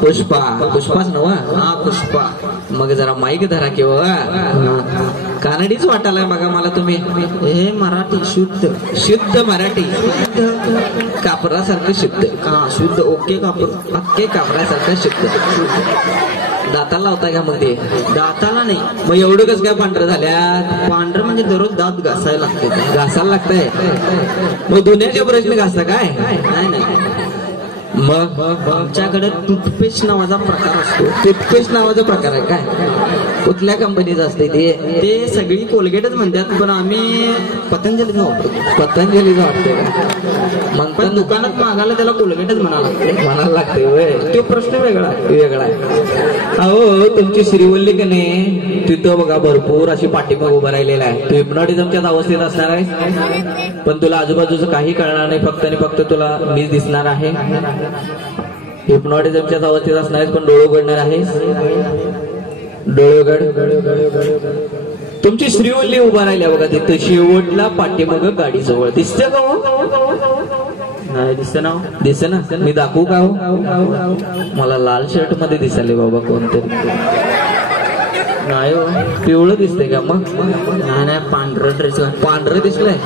पुष्पाच नवा. हा पुष्पा. मग जरा माईक धरा किंवा कानडीच वाटायला बघा मला तुम्ही. हे मराठी शुद्ध मराठी कापरासारखं शुद्ध. हा शुद्ध ओके कापरासारखं शुद्ध. दाताला लावताय का मग ते? दाताला नाही. मग एवढं कसं काय पांढरं झाल्या? पांढरं म्हणजे दररोज दात घासायला लागतंय. मग धुण्याचे प्रश्न घासता काय? नाही. मग आमच्याकडे टूथपेस्ट नावाचा प्रकार असतो. टूथपेस्ट नावाचा प्रकार आहे काय? कुठल्या कंपनीचं असते ते? सगळी कोलगेटच म्हणतात, पण आम्ही पतंजलीचं वापरतो. पतंजलीचं वाटतंय का? मग पण दुकानात मागायला त्याला कोलगेटच म्हणायला लागते. तो प्रश्न वेगळा आहे. अहो तुमची श्रीवल्ली का नाही, तिथं बघा भरपूर अशी पाठीमाग उभं राहिलेला आहे. तू हिप्नॉटिझमच्याच अवस्थेत असणार आहे, पण तुला आजूबाजूचं काही कळणार नाही. फक्त आणि फक्त तुला मीच दिसणार आहे. हिप्नॉटिझमच्याच अवस्थेत असणार आहेस, पण डोळे उघडणार आहेस. डोळे उघड. तुमची श्रीवल्ली उभा राहिल्या बघा तिथं शेवटला पाठीमाग गाडी जवळ. दिसते का हो? नाही दिसते ना. दिसते ना. मी दाखवू का हो? मला लाल शर्ट मध्ये दिसाले बाबा कोणतरी. नाही हो, पिवळं दिसतंय का? मग नाही पांढरं ड्रेस. पांढरं दिसलंय.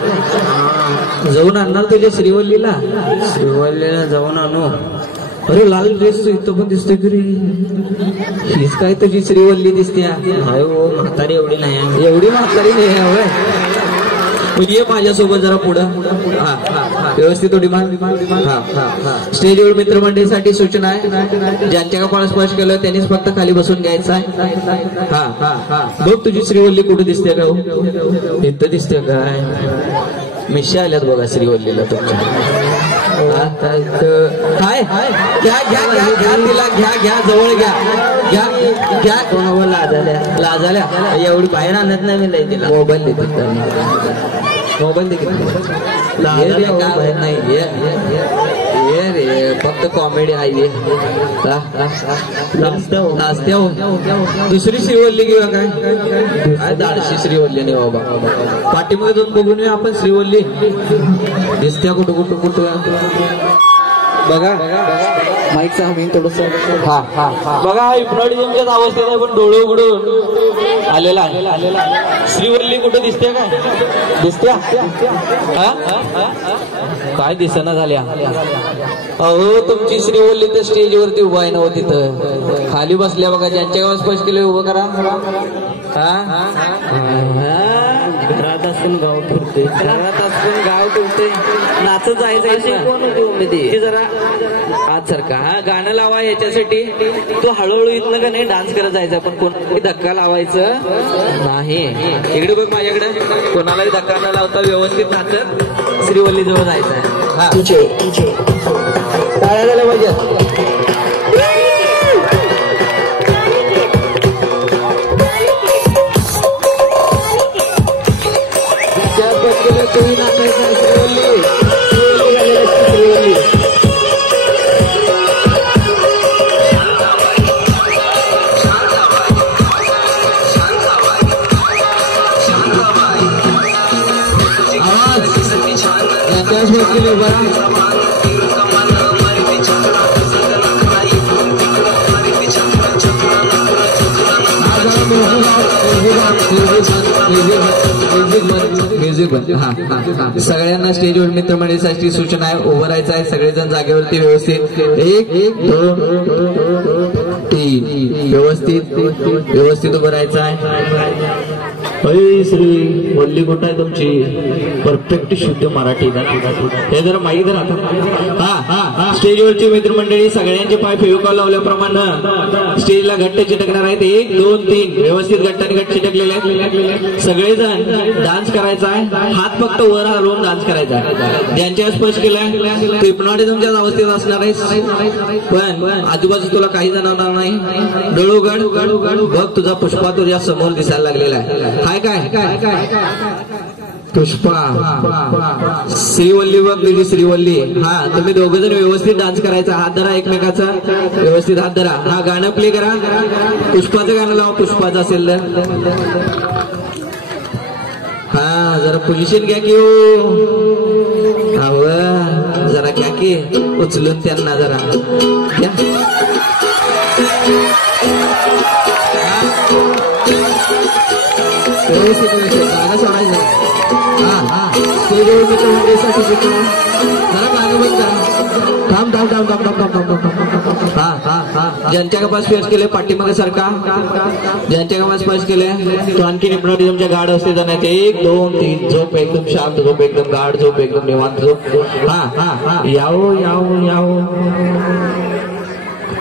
जाऊन आणणार तुझ्या श्रीवल्लीला जाऊन आणू. अरे लाल ड्रेस इथं पण दिसतोय की रे. हीच काय तुझी श्रीवल्ली दिसते? हो म्हातारी एवढी नाही. एवढी म्हातारी नाही. ये माझ्यासोबत जरा पुढं. व्यवस्थित उडी मार. स्टेजवर मित्रमंडळीसाठी सूचना आहे, ज्यांच्या कपाळ स्पर्श केलं त्यांनीच फक्त खाली बसून घ्यायचं आहे. बघ तुझी श्रीवल्ली कुठे दिसते का? इथं दिसते काय? मिश्या आल्यात बघा श्रीवल्लीला तुमच्या. हाय घ्या तिला घ्या जवळ घ्या. कोणावर लाजाल्या एवढी बाहेर आणत नाही मी लई तिला. मोबाईल देखील बाहेर नाही. ये रे फक्त कॉमेडी आहे. नाचते हो. दुसरी श्रीवल्ली किंवा काय दाडशी श्रीवल्ली नाही बाबा. पाठीमध्ये जाऊन बघून आपण श्रीवल्ली दिसत्या कुठं बघा. माईकचा हमी थोडस. बघा हिप्नॉटिझमच्याच अवस्थेत आहे, पण डोळे उघडून आलेला आहे. श्रीवल्ली कुठं दिसते काय? दिसत्या काय दिसेना झाल्या. अहो तुमची श्रीवल्ली तर स्टेजवरती उभा आहे ना. तिथं खाली बसल्या बघा. ज्यांच्या गावात स्पर्श केले उभं करा. घरात असून गाव फिरते. नाचत जायचं कोण होती जरा आज सारखा. गाणं लावा याच्यासाठी तो हळूहळू इथनं का नाही डान्स करत जायचा, पण कोणालाही धक्का लावायचं नाही. इकडे बघ माझ्याकडे. कोणालाही धक्का न लावता व्यवस्थित नाचत श्रीवल्ली जवळ जायचं. टाळ्या झाल्या पाहिजे. तुम्ही नाचायचं श्रीवल्ली. सगळ्यांना स्टेजवर मित्रमंडळीसाठी सूचना आहे, उभं राहायचं आहे सगळेजण जागेवरती व्यवस्थित. 1 2 3 व्यवस्थित उभं राहायचं आहे. श्री वल्ली कुठं आहे तुमची? परफेक्ट शुद्ध मराठी. हे जरा माहिती राहतात. स्टेजवरची मित्रमंडळी सगळ्यांचे पाय फेविकॉल लावल्याप्रमाणे स्टेजला घट्ट चिटकणार आहेत. 1 2 3 व्यवस्थित घट्टाने घट्ट चिटकलेले आहेत. सगळेजण डान्स करायचा आहे. हात फक्त वर हलवून डान्स करायचा आहे. ज्यांच्या स्पर्श केलाय तू हिप्नॉटिझमच्याच अवस्थेत असणार आहेस, पण आजूबाजू तुला काही जाणवणार नाही. डोळे उघड. बघ तुझा पुष्पा तुझ्या समोर दिसायला लागलेला आहे. काय पुष्पा श्रीवल्ली बघ तुझी श्रीवल्ली. तुम्ही दोघ जण व्यवस्थित डान्स करायचा. हात धरा एकमेकाचा. व्यवस्थित हात धरा. गाणं प्ले करा. पुष्पाचं गाणं लावा. पुष्पाचं असेल तर जरा पोझिशन घ्या की जरा घ्या की उचलून त्यांना जरा घ्या. जागा सोडायचं. स्टेजवर मित्रमंडळीसाठी जरा मागे बंद करा. थांब. ज्यांच्या कपास स्पर्श केले पाठीमागे सारखा. ज्यांच्या कपास स्पर्श केले तो आणखी हिप्नोटिझमच्या गाढ असते जाण्यात. 1 2 3 झोप एकदम शांत, झोप एकदम गाढ, झोप एकदम निवांत झोप. यावो.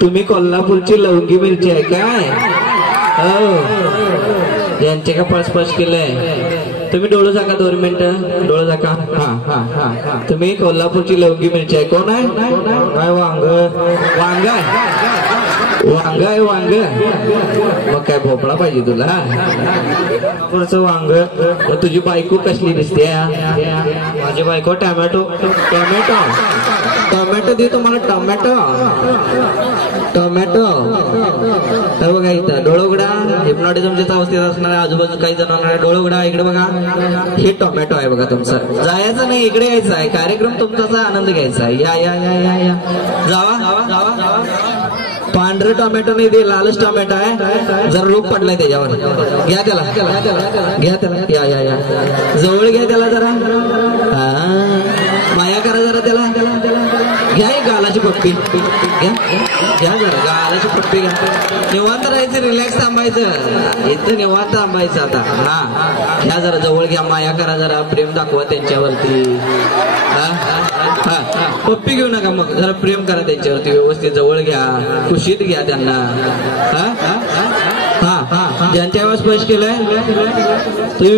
तुम्ही कोल्हापूरची लवंगी मिरची आहे काय? हो. ज्यांचे कपास स्पर्श केलंय तुम्ही डोळं झाका 2 मिनिटं. डोळं झाका. हा. तुम्ही कोल्हापूरची लवंगी मिरची आहे. कोण आहे? काय? वांग आहे. मग काय भोपळा पाहिजे तुला? वांग. तुझी बायको कसली दिसते? माझी बायको टोमॅटो दे तुम्हाला. टोमॅटो तर बघा इथं डोळं उघडा. हिप्नॉटिझमच्या अवस्थेत असणाऱ्या आजूबाजू काही जण डोळं उघडा. इकडे बघा, हे टोमॅटो आहे बघा तुमचं. जायचं नाही, इकडे यायचं आहे. कार्यक्रम तुमचा आनंद घ्यायचा आहे. या जावा. पांढरं टोमॅटो नाही, ते लालच टोमॅटो आहे. जरा रोग पडलाय त्याच्यावर. घ्या त्याला. या जवळ घ्या त्याला जरा. माया करा जरा त्याला. घ्या गालाची पप्पी. घ्या जरा गालाची पप्पी घ्या. निवांत राहायचं, रिलॅक्स थांबायचं. इथं निवांत थांबायचं आता. घ्या जरा जवळ घ्या. माया करा जरा, प्रेम दाखवा त्यांच्यावरती. पप्पी घेऊ नका, मग जरा प्रेम करा त्यांच्यावरती. व्यवस्थित जवळ घ्या, खुशीत घ्या त्यांना. ज्यांच्या आवाज स्पर्श केलाय तुम्ही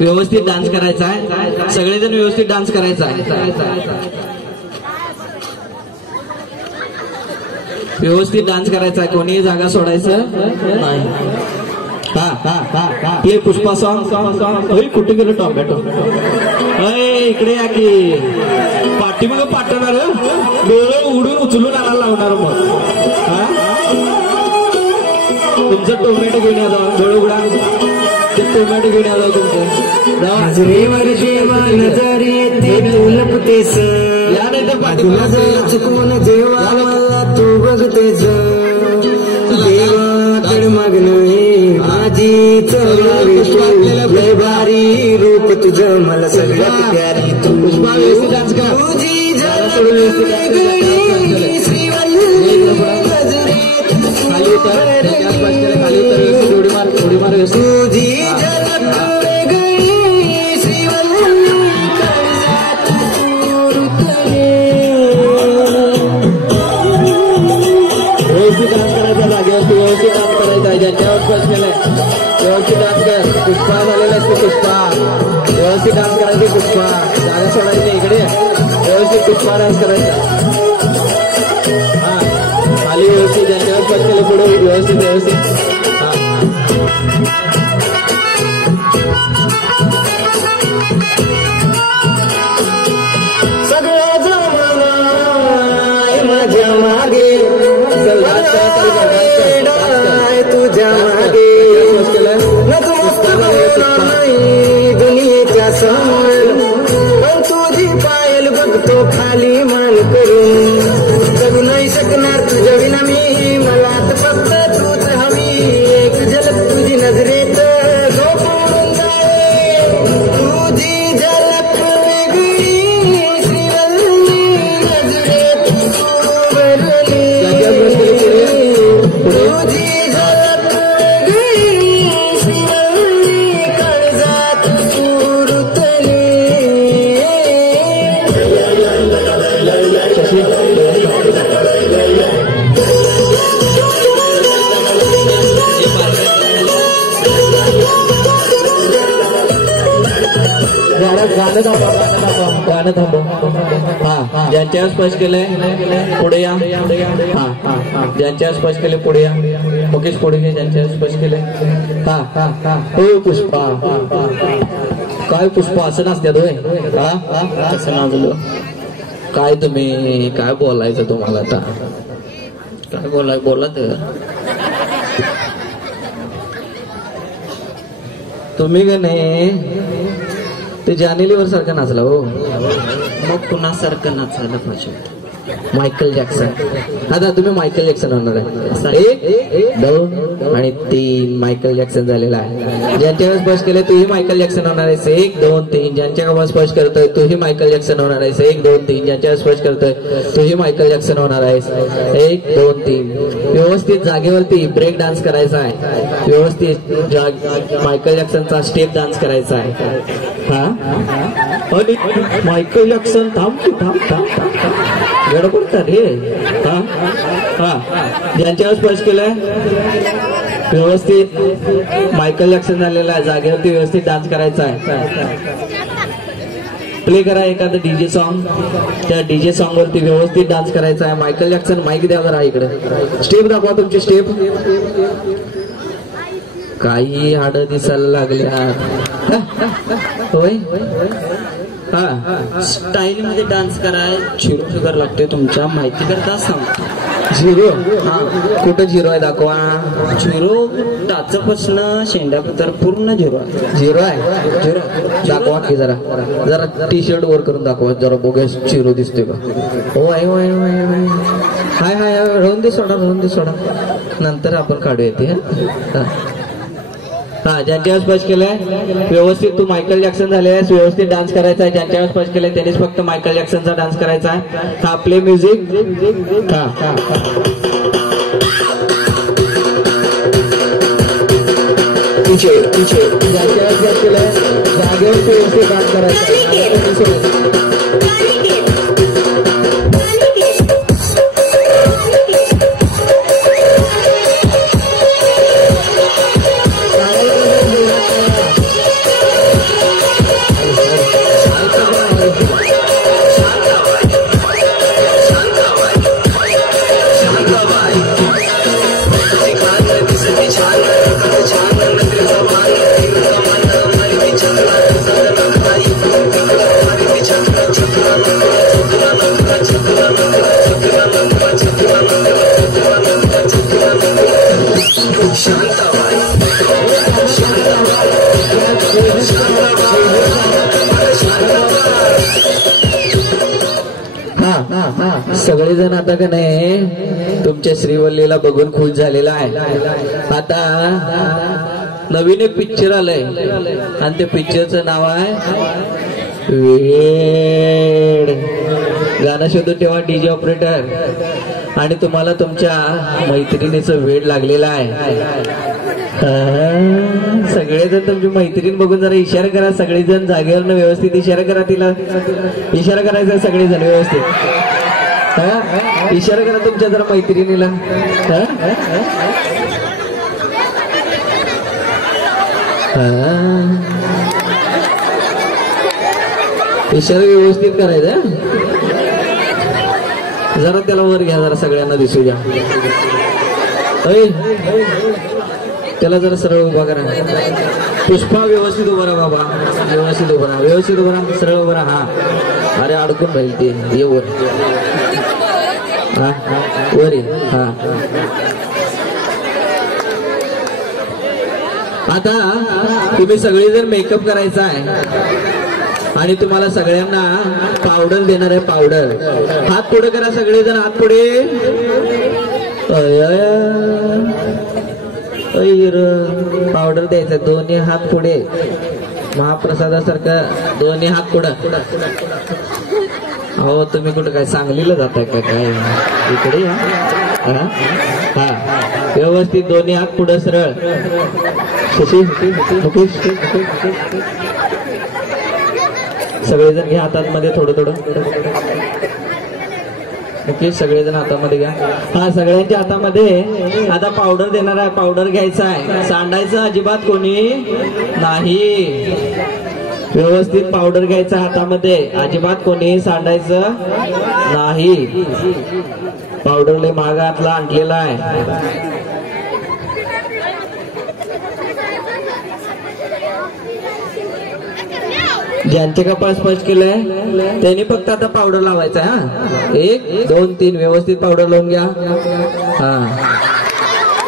व्यवस्थित डान्स करायचा आहे. सगळेजण व्यवस्थित डान्स करायचा आहे. व्यवस्थित डान्स करायचा आहे. कोणीही जागा सोडायचं नाही. Play Pushpa song. कुठे गेलं टोमॅटो? इकडे या की. पाठीमागं पाठवणार, डोळं उडून उचलून आणायला लावणार. मग तुमचं टोमॅटो घेऊन या जाऊ. डोळं उघडा, टोमॅटो घेऊन या जाऊ तुमचं. नजरेवर जेव्हा नजर येते तू लपतेस. या नाही तर पाठीमागं चुकवून जेव्हा मला तू बघतेस. देवाकड मागणं माझी चलावी तू. लय भारी रूप तुझं मला सगळ्यात प्यारी तू. व्यवस्थित डान्स करा. तुझी खाली उतर उडी मार तुझी व्यवस्थित डान्स करायचा आहे. ज्यांच्यावर स्पर्श केलाय व्यवस्थित डान्स कर. पुष्पा झालेला असते. पुष्पा व्यवस्थित डान्स करायचे. पुष्पा जागा सोडायची इकडे. व्यवस्थित पुष्पा डान्स करायचा. खाली व्यवस्थित ज्यांच्यावर स्पर्श केलं पुढे व्यवस्थित. सगळं जमाना माझ्या मागे. तुझ्या मागे दुनियेच्या समोर. पण तुझी पायल बघतो खाली मान करून. जगू नाही शकणार तुझ्या विना मी. मला फक्त तूच हवी. एक झलक तुझी नजरेत झोपून जावे. तुझी झलक वेगळी श्रीवल्ली नजरेत उभरली. तुझी झलक वेगळी श्रीवल्ली काळजात उरुतली. गाणं थांबव. ज्यांच्यावर स्पर्श केलंय पुढे या. ज्यांच्यावर स्पर्श केले पुढे या. मुकेश पुढे घे. ज्यांच्यावर स्पर्श केलंय. हो पुष्पा. काय पुष्पा असं नसत्यात होय? असं नाचलो काय? तुम्ही काय बोलायचं तुम्हाला आता? काय बोला तर तुम्ही का नाही ते जानेलीवर सारखा नाचला हो. मग कुणासारखं नाचायला पाहिजे. Michael Jackson. आता तुम्ही मायकल जॅक्सन होणार आहे. 1 2 आणि 3 मायकल जॅक्सन झालेला आहे. ज्यांच्यावर स्पर्श केले तूही मायकल जॅक्सन होणार आहेस. 1 2 3 ज्यांच्यावर स्पर्श करतोय तूही मायकल जॅक्सन होणार आहेस. 1 2 3 ज्यांच्यावर स्पर्श करतोय तूही मायकल जॅक्सन होणार आहेस. 1 2 3 व्यवस्थित जागेवरती ब्रेक डान्स करायचा आहे. व्यवस्थित मायकल जॅक्सनचा स्टेप डान्स करायचा आहे. हा मायकल जॅक्सन थांब गडबड रे. ज्यांच्यावर स्पर्श केलाय व्यवस्थित मायकल जॅक्सन झालेला आहे. जागेवरती व्यवस्थित डान्स करायचा आहे. प्ले करा एखादं डीजे सॉन्ग. त्या डीजे सॉन्ग वरती व्यवस्थित डान्स करायचा आहे. मायकल जॅक्सन माईक द्या जरा इकडे. स्टेप दाखवा तुमची स्टेप. काही हाड दिसायला लागल्या. होय स्टाईल मध्ये डान्स कराय 0 फिगर लागतोय. तुमच्या माहिती करता सांगतो. 0 कुठं 0 आहे दाखवा. 0 टाचापासून शेंड्यापत्र पूर्ण 0 आहे. 0 आहे. 0 दाखवा की जरा जरा टी शर्ट वर करून दाखवा जरा बघा 0 दिसतोय का. हो आहे हाय हाय राहून दे सोडा नंतर आपण काढू येते. हा ज्यांच्यावर स्पर्श केलाय व्यवस्थित तू मायकल जॅक्सन झाले आहेस. व्यवस्थित डान्स करायचा आहे. ज्यांच्यावर स्पर्श केलाय त्यांनीच फक्त मायकल जॅक्सनचा डान्स करायचा आहे. हा प्ले म्युझिक. ज्यांच्यावर स्पर्श केलाय जागेवर व्यवस्थित डान्स करायचा. सगळेजण आता का नाही तुमच्या श्रीवल्लीला बघून खुश झालेला आहे. आता नवीन एक पिक्चर आलंय आणि त्या पिक्चरचं नाव आहे वेड. गाणं शोधून ठेवा डीजे ऑपरेटर. आणि तुम्हाला तुमच्या मैत्रिणीचं वेड लागलेलं आहे. सगळेजण तुमची मैत्रीण बघून जरा इशारा करा. सगळेजण जागेवरनं व्यवस्थित इशारा करा. तिला इशारा करायचा सगळेजण व्यवस्थित. इशारा करा तुमच्या जरा मैत्रिणीला. इशारा व्यवस्थित करायचा. जरा त्याला वर घ्या जरा सगळ्यांना दिसू द्या. त्याला जरा सरळ उभा करा. पुष्पा व्यवस्थित उभा राहा बाबा. व्यवस्थित उभा राहा सरळ उभा राहा. हा अरे अडकून राहील ते. ये वर वर ये. हा आता तुम्ही सगळेजण मेकअप करायचा आहे आणि तुम्हाला सगळ्यांना पावडर देणार आहे. पावडर. हात पुढे करा सगळेजण. हात पुढे. पावडर द्यायचं. दोन्ही हात पुढे. महाप्रसादासारखं दोन्ही हात पुढं. हो तुम्ही कुठं काय सांगलीला जाताय का काय. इकडे या. हा व्यवस्थित दोन्ही हात पुढं सरळ. सगळेजण घ्या हातांमध्ये थोडं. ओके सगळेजण हातामध्ये घ्या. हा सगळ्यांच्या हातामध्ये आता पावडर देणार आहे. पावडर घ्यायचा आहे. सांडायचं अजिबात कोणी नाही. व्यवस्थित पावडर घ्यायचा हातामध्ये. अजिबात कोणी सांडायचं नाही. पावडर लय महागातला आणलेला आहे. ज्यांचे कपाळ स्पर्श केलंय त्यांनी फक्त आता पावडर लावायचा. हा 1 2 3 व्यवस्थित पावडर लावून घ्या. हा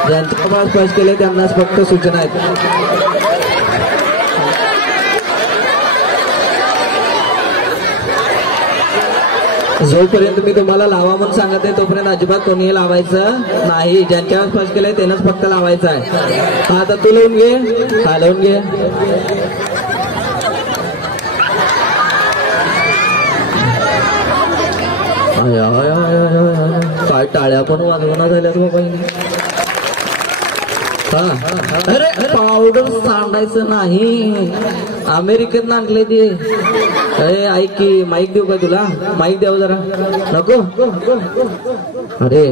ज्यांचे कपाळ स्पर्श केले त्यांनाच फक्त सूचना आहेत. जोपर्यंत मी तुम्हाला लावा म्हणून सांगत आहे तोपर्यंत अजिबात कोणीही लावायचं नाही. ज्यांच्यावर स्पर्श केलंय त्यानंच फक्त लावायचं आहे. हा आता तू लावून घे. हा लावून घे. काय टाळ्या पण वाजवणार झाल्यात बाबा. अरे पावडर सांडायचं नाही. अमेरिकेत आणले ते. अरे ऐक की माईक देऊ का तुला? माईक द्यावं जरा. नको अरे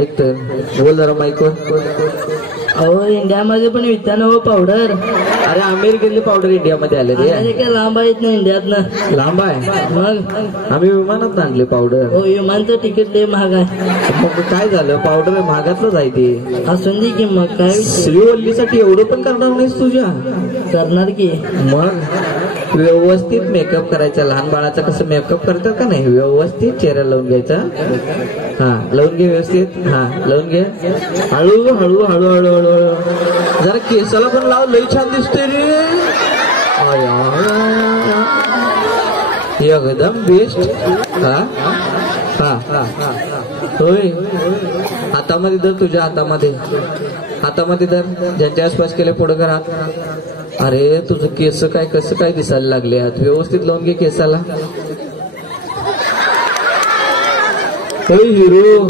ऐक तर बोल जरा माईकवर. अहो इंडियामध्ये पण विकता ना हो पावडर. अरे अमेरिकेतली पावडर इंडियामध्ये आले रे. काय लांब आहेत ना इंडियातनं. लांब आहे मग आम्ही विमानात आणले पावडर. हो विमानचं तिकीट लय महाग आहे. मग काय झालं पावडर महागातलंच आहे ते. असून दे की मग काय श्रीवल्लीसाठी एवढं पण करणार नाहीस तुझ्या? करणार की. मग व्यवस्थित मेकअप करायचा. लहान बाळाचा कसं मेकअप करतात का नाही व्यवस्थित चेहरा लावून घ्यायचा. हा लावून घे व्यवस्थित. हा लावून घे. हळू हळू हळू हळू हळू जरा केसाला पण लाव. लई छान दिसते रे. एकदम बेस्ट. हा हा हा होय. हातामध्ये धर. तुझ्या हातामध्ये हातामध्ये धर. ज्यांच्या आसपास केले पुढे कर हात. अरे तुझं केस काय कसं काय दिसायला लागले. व्यवस्थित लावून घे केसाला. हिरो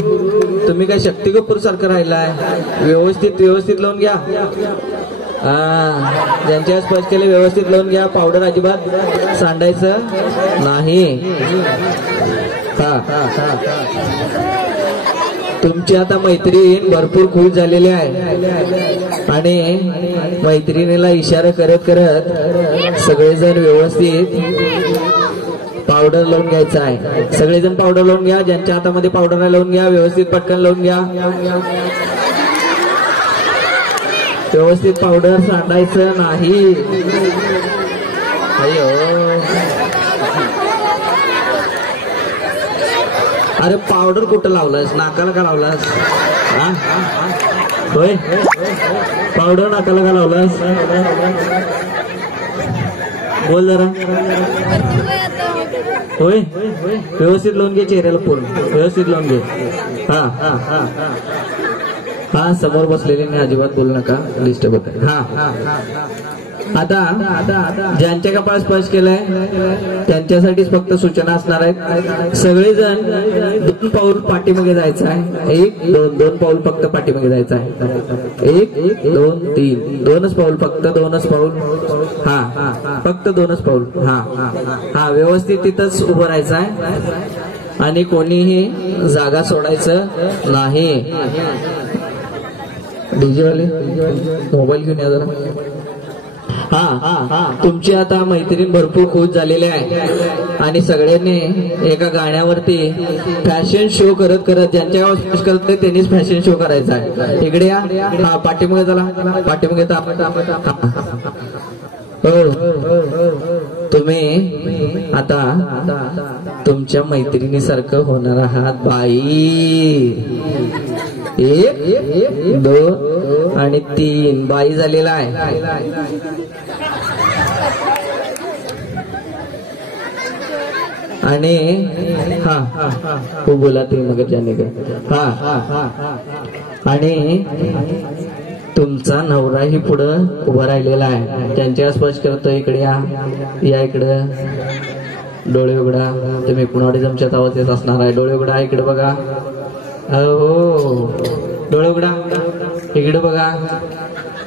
तुम्ही काय शक्ती कपूर सारखं राहिलाय. व्यवस्थित व्यवस्थित लावून घ्या. हा ज्यांच्या आसपास केले व्यवस्थित लावून घ्या. पावडर अजिबात सांडायचं नाही. हा तुमची आता मैत्रीण भरपूर खुश झालेली आहे आणि मैत्रिणीला इशारा करत करत सगळेजण व्यवस्थित पावडर लावून घ्यायचा आहे. सगळेजण पावडर लावून घ्या. ज्यांच्या हातामध्ये पावडर आहे लावून घ्या. व्यवस्थित पटकन लावून घ्या. व्यवस्थित पावडर सांडायचं नाही. अयो अरे पावडर कुठं लावलास? नाकाला का लावलास? होय पावडर नाकाला का लावलास? बोल जरा. होय व्यवस्थित लावून घे चेहऱ्याला पूर्ण. व्यवस्थित लावून घे. हा हा हा हा समोर बसलेले अजिबात बोलू नका. डिस्टर्ब होत आहे. हा आता ज्यांच्या कपाळ स्पर्श केलाय त्यांच्यासाठीच फक्त सूचना असणार आहेत. सगळेजण 2 पाऊल पाठीमागे जायचं आहे. 1 2 2 पाऊल फक्त पाठीमागे जायचं आहे. 1 2 3 2च पाऊल फक्त 2च पाऊल. हा फक्त 2च पाऊल. हा व्यवस्थित तिथंच उभं राहायचं आहे आणि कोणीही जागा सोडायचं नाही. डीजे वाले मोबाईल घेऊन या जरा. हा तुमची आता मैत्रीण भरपूर खुश झालेली आहे आणि सगळ्यांनी एका गाण्यावरती फॅशन शो करत करत ज्यांच्या स्पर्श करत त्यांनीच फॅशन शो करायचा आहे. इकडे या. हा पाठीमागे चला. पाठीमागे तुम्ही आता तुमच्या मैत्रिणीसारखं होणार आहात बाई. 1 2 आणि 3 बाई झालेला आहे. आणि हा हो बोला ते मग जाने का. हा आणि तुमचा नवराही पुढं उभा राहिलेला आहे. त्यांच्या स्पर्श करतो. इकडे या इकडं. डोळे उघडा. तुम्ही कुणाडे तुमच्या आवाज येत असणार आहे. डोळे उघडा. इकडे बघा. हो डोळे उघडा. इकडे बघा.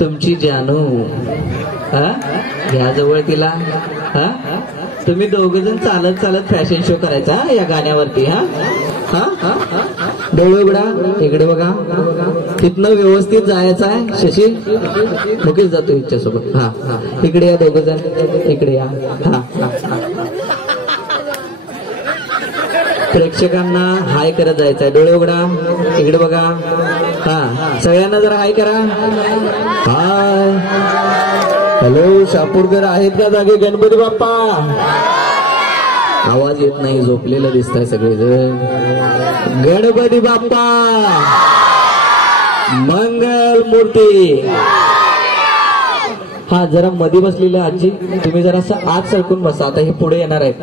तुमची जानू घ्या जवळ तिला. तुम्ही दोघेजण चालत चालत फॅशन शो करायचा या गाण्यावरती. डोळे उघडा. इकडे बघा. तिथनं व्यवस्थित जायचं आहे. शशी मुकेश जातो हिच्यासोबत. इकडे या दोघेजण. इकडे या. प्रेक्षकांना हाय करत जायचंय. डोळे उघडा. इकडे बघा. सगळ्यांना जरा हाय करा. Hi hello. शापूरकर आहेत का जागे? गणपती बाप्पा. आवाज येत नाही. झोपलेलं दिसताय सगळेजण. गणपती बाप्पा मंगल मूर्ती. हा जरा मध्ये बसलेल्या आजी तुम्ही जरा आत सरकून बसा. आता हे पुढे येणार आहेत.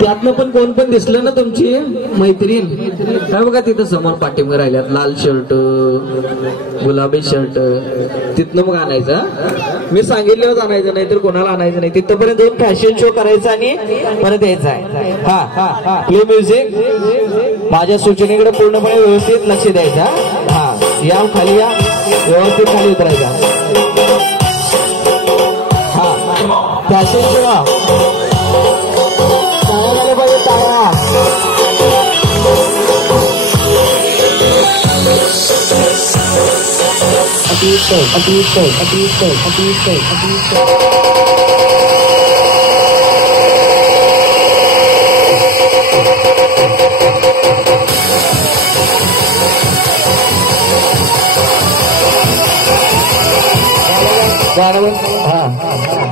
त्यातनं पण कोण पण दिसलं ना तुमची मैत्रीण काय बघा तिथं समोर पाठीमागे राहिल्यात लाल शर्ट गुलाबी शर्ट तिथनं मग आणायचं. मी सांगितल्यावर आणायचं नाही तर कोणाला आणायचं नाही. तिथपर्यंत जाऊन फॅशन शो करायचा आणि परत यायचा आहे. हा प्ले म्युझिक माझ्या सूचनेकडे पूर्णपणे व्यवस्थित लक्ष द्यायचं. हा या खाली या व्यवस्थित खाली उतरायचा. हा फॅशन शो पाहिजे टाळा.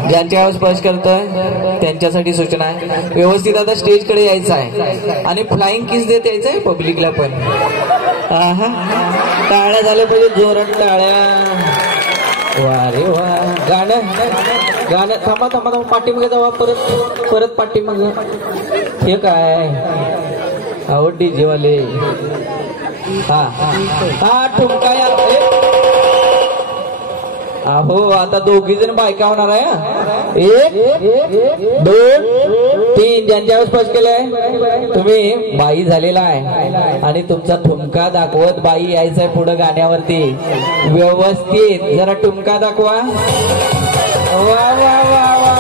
ज्यांच्या स्पर्श करतोय त्यांच्यासाठी सूचना आहे. व्यवस्थित आता स्टेज कडे यायचं आहे आणि फ्लाइंग किस देत यायचं आहे पब्लिकला पण. टाळ्या झाल्या पाहिजे जोरात टाळ्या. वा रे वा. गाणं थांबा पाठीमागे जावा परत पाठीमागे. हे काय आवड डीजे वाले. हा ठुमका या. अहो आता दोघी जण बायका होणार आहे. 1 2 3 ज्यांच्या स्पर्श केलाय तुम्ही बाई झालेला आहे आणि तुमचा ठुमका दाखवत बाई यायचंय पुढे गाण्यावरती. व्यवस्थित जरा ठुमका दाखवा. वा वा वा वा.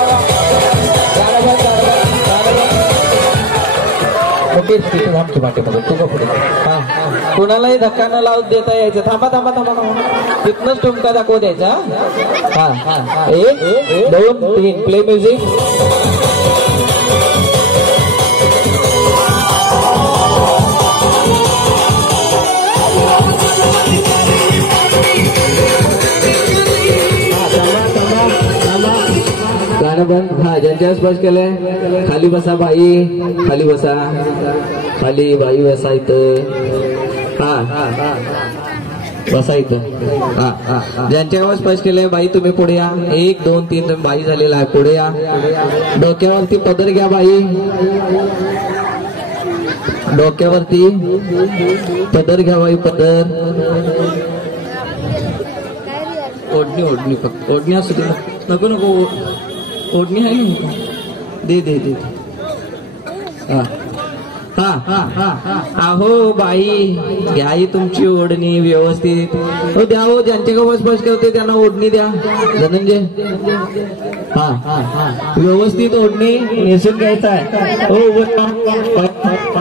तू पुढे कुणालाही धक्का न लावून देता यायचं. थांबा तिथनच ठुमका दाखवू द्यायचा. 1 2 3 प्ले म्युझिक. गाणं बंद. हा ज्यांच्या स्पर्श केलंय खाली बसा बाई. खाली बसा. खाली बाई बसा इथं. बसा इथं. ज्यांच्यावर स्पर्श केलंय बाई तुम्ही पुढे या. 1 2 3 तुम्ही बाई झालेला आहे पुढे या. डोक्यावरती पदर घ्या बाई. डोक्यावरती पदर घ्या बाई. पदर ओढणी फक्त ओढणी असू दे. नको ओढणी आहे ना. दे. अहो बाई घ्याई तुमची ओढणी व्यवस्थित. हो द्या हो. ज्यांच्या गावात स्पर्श करते त्यांना ओढणी द्या. धनंजय व्यवस्थित ओढणी नेसून घ्यायचा आहे. हो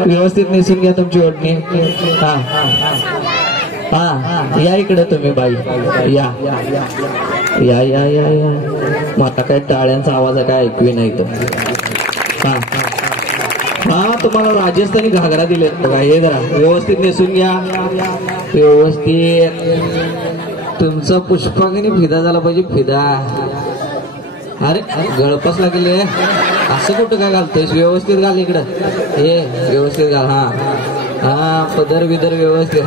व्यवस्थित नेसून घ्या तुमची ओढणी. या इकडे तुम्ही बाई या. आता काय टाळ्यांचा आवाज काय ऐकू नाही तर. तुम्हाला राजस्थानी घागरा दिलेत बघा. हे जरा व्यवस्थित नेसून घ्या. व्यवस्थित तुमचा पुष्पाने फिदा झाला पाहिजे. फिदा. अरे गळपास लागले असं कुठं काय घालतोय. व्यवस्थित घाल इकडं. हे व्यवस्थित घाल. हा पदर बिदर व्यवस्थित.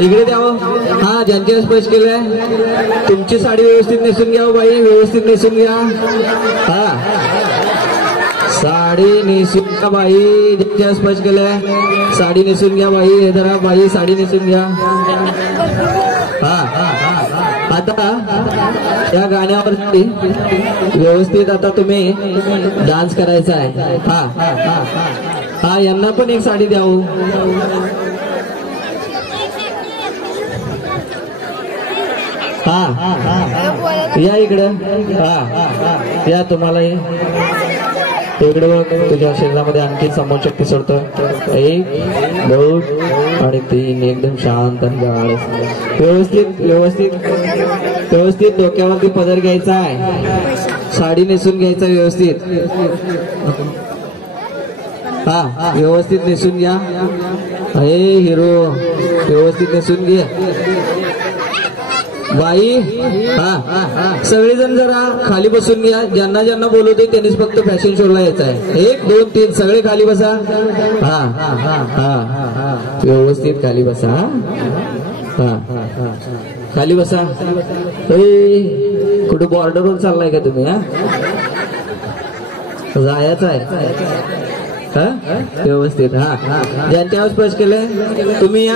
इकडे द्यावं. ज्यांच्या स्पर्श केलंय तुमची साडी व्यवस्थित नेसून घ्या बाई. व्यवस्थित नेसून घ्या. साडी नेसून घ्या बाई. ज्यांच्या स्पर्श केलंय साडी नेसून घ्या बाई. हे जरा बाई साडी नेसून घ्या. आता या गाण्यावरती व्यवस्थित आता तुम्ही डान्स करायचा आहे. यांना पण एक साडी द्यावं. या इकडं. या तुम्हाला इकडे बघ. तुझ्या शरीरामध्ये आणखी समोर शक्ती सोडतो. 1 2 आणि 3 एकदम शांत आणि गाढ. व्यवस्थित डोक्यावरती पदर घ्यायचा आहे. साडी नेसून घ्यायचा व्यवस्थित. व्यवस्थित नेसून घ्या. हे हिरो व्यवस्थित नेसून घ्या बाई. सगळेजण जरा खाली बसून घ्या. ज्यांना बोलवते त्यांनीच फक्त फॅशन शोला यायचं आहे. 1 2 3 सगळे खाली बसा. व्यवस्थित खाली बसा. खाली बसा. कुठे बॉर्डरवर चाललाय का तुम्ही. जायचं आहे हा व्यवस्थित. हा ज्यांच्यावर स्पर्श केलंय तुम्ही या.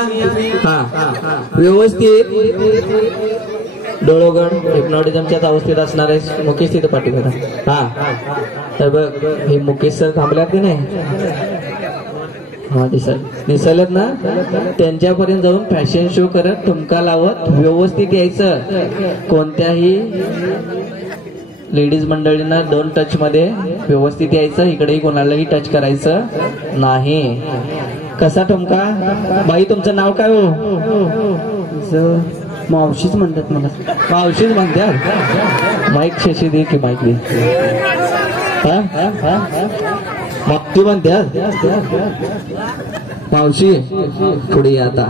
हा व्यवस्थित डोळोगड हिप्नॉटिझमच्याच अवस्थेत असणारे मुकेश तिथं पाठी करा. हा तर बघ हे मुकेश सर थांबल्यात की नाही. हा दिसलेत ना. त्यांच्यापर्यंत जाऊन फॅशन शो करत ठुमका लावत व्यवस्थित यायचं. कोणत्याही लेडीज मंडळींना 2 टच मध्ये व्यवस्थित यायचं. इकडेही कोणालाही टच करायचं नाही. कसा ठुमका बाई तुमचं नाव काय हो. मावशीच म्हणतात मला. मावशीच म्हणतात. माईक शशी दे की माईक दे. मावशी म्हणतात. मावशी पुढे या आता.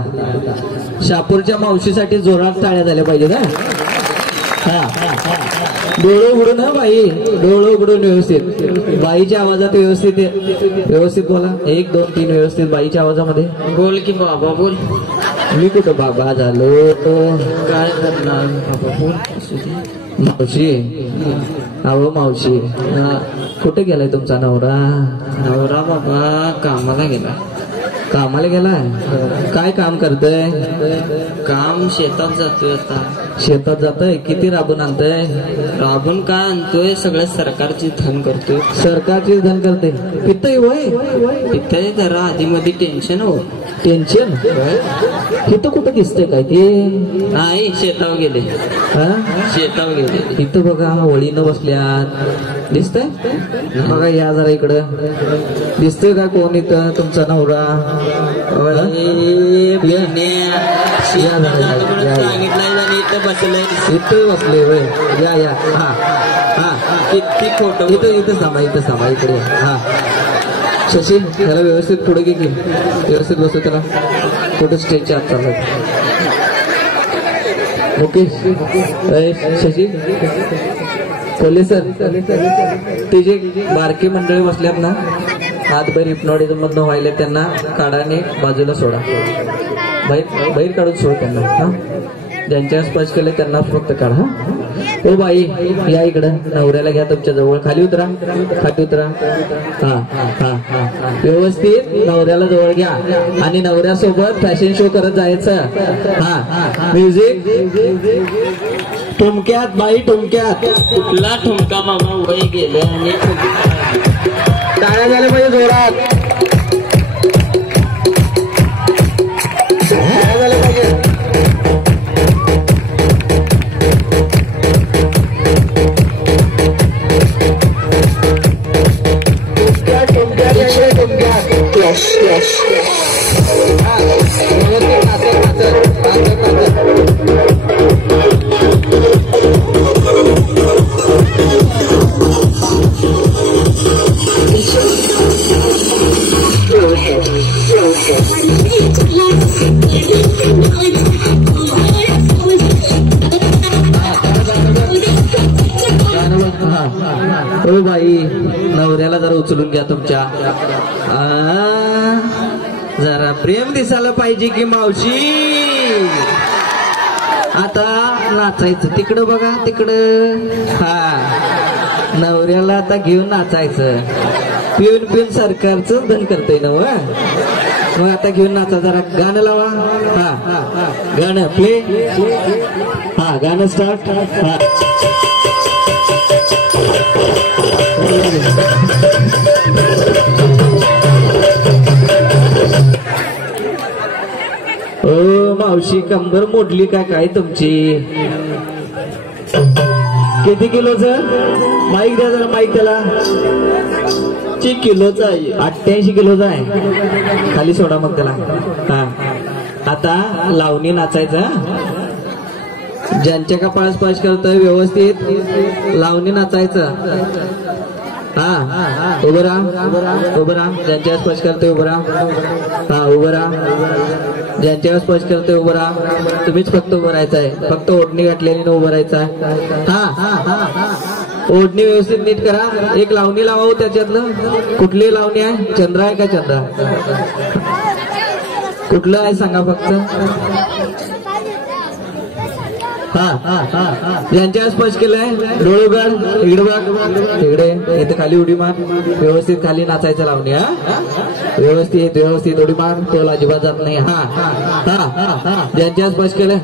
शापूरच्या मावशीसाठी जोरात टाळ्या झाल्या पाहिजेत. डोळं उघडून हा बाई. डोळं उघडून व्यवस्थित बाईच्या आवाजात व्यवस्थित बोला. 1 2 3 व्यवस्थित बाईच्या आवाजामध्ये बोल की बाबा बोल. मी कुठं बाबा झालो. काय करणार बाबा बोल. मावशी अहो मावशी कुठे गेलाय तुमचा नवरा. नवरा बाबा कामाला गेला. कामाला गेलाय. काय काम करतय. काम शेतात जातोय आता. शेतात जातय. किती राबून आणतय. राबून काय आणतोय सगळं सरकारची धन करतोय. सरकारची धन करते. पितय वय तिथे जरा आधी मध्ये टेन्शन हो. टेन्शन इथं कुठं दिसतंय काय ते. नाही शेतावर गेले. शेतावर गेले. इथं बघा वळीनं बसल्यात दिसतंय. बघा या जरा इकडं दिसतंय का कोण इथं तुमचा नवरा. सांगितलंय इथं बसलंय. इथं बसले वय. या या. हा हा किती खोटं. इथं थांबा. इकडे. हा शशी त्याला व्यवस्थित पुढे घे की. व्यवस्थित बसू त्याला. कुठे स्टेजच्या आत चालत. मुकेश शशी कोल्हे सर ते जे बारकी मंडळी बसल्यात ना हातभर हिप्नॉटिझम मधनं व्हायला त्यांना काढाने बाजूला सोडा. बाहेर काढून सोड त्यांना. हा ज्यांच्या स्पर्श केले त्यांना फक्त काढा. ओ बाई या इकडं. नवऱ्याला घ्या तुमच्या जवळ. खाली उतरा. हा व्यवस्थित नवऱ्याला जवळ घ्या आणि नवऱ्यासोबत फॅशन शो करत जायचं. हा म्युझिक. ठुमक्यात बाई ठुमक्यात. कुठला ठुमका मामा वय गेले आणि टाळ्या झाल्या पाहिजे जोरात. टाळ्या झाल्या पाहिजे. ओ बाई नवऱ्याला जरा उचलून घ्या तुमच्या. जरा प्रेम दिसायला पाहिजे की मावशी. आता नाचायचं. तिकडं बघा तिकडं. हा नवऱ्याला आता घेऊन नाचायचं. पिऊन सरकारच धन करतय ना. मग आता घेऊन नाचा. जरा गाणं लावा. हा गाणं प्ले. हा गाणं स्टार्ट. हा ओ मावशी कंबर मोडली काय तुमची. किती किलोचं माईक द्या जरा. माईक त्याला. किलोचा आहे. 88 किलोचा आहे. खाली सोडा मग त्याला. हा आता लावणी नाचायचं. ज्यांच्या कपाळात स्पर्श करतोय व्यवस्थित लावणी नाचायचं. हा उभं राहा. ज्यांच्यावर स्पर्श करतोय उभं राहा. हा उभं राहा. ज्यांच्यावर स्पर्श करतोय उभं राहा. तुम्हीच फक्त उभं राहायचं आहे. फक्त ओढणी घातलेली उभं राहायचं आहे. हा ओढणी व्यवस्थित नीट करा. एक लावणी लावा त्याच्यातलं. कुठली लावणी आहे. चंद्र आहे का. चंद्र कुठलं आहे सांगा फक्त. यांच्या स्पर्श केलाय डोळूगड इकडे बघ इकडे इथे खाली उडी मार व्यवस्थित खाली नाचायचं लावणी हा व्यवस्थित व्यवस्थित उडी मार तेवढा अजिबात जात नाही हा ज्यांच्या स्पर्श केलाय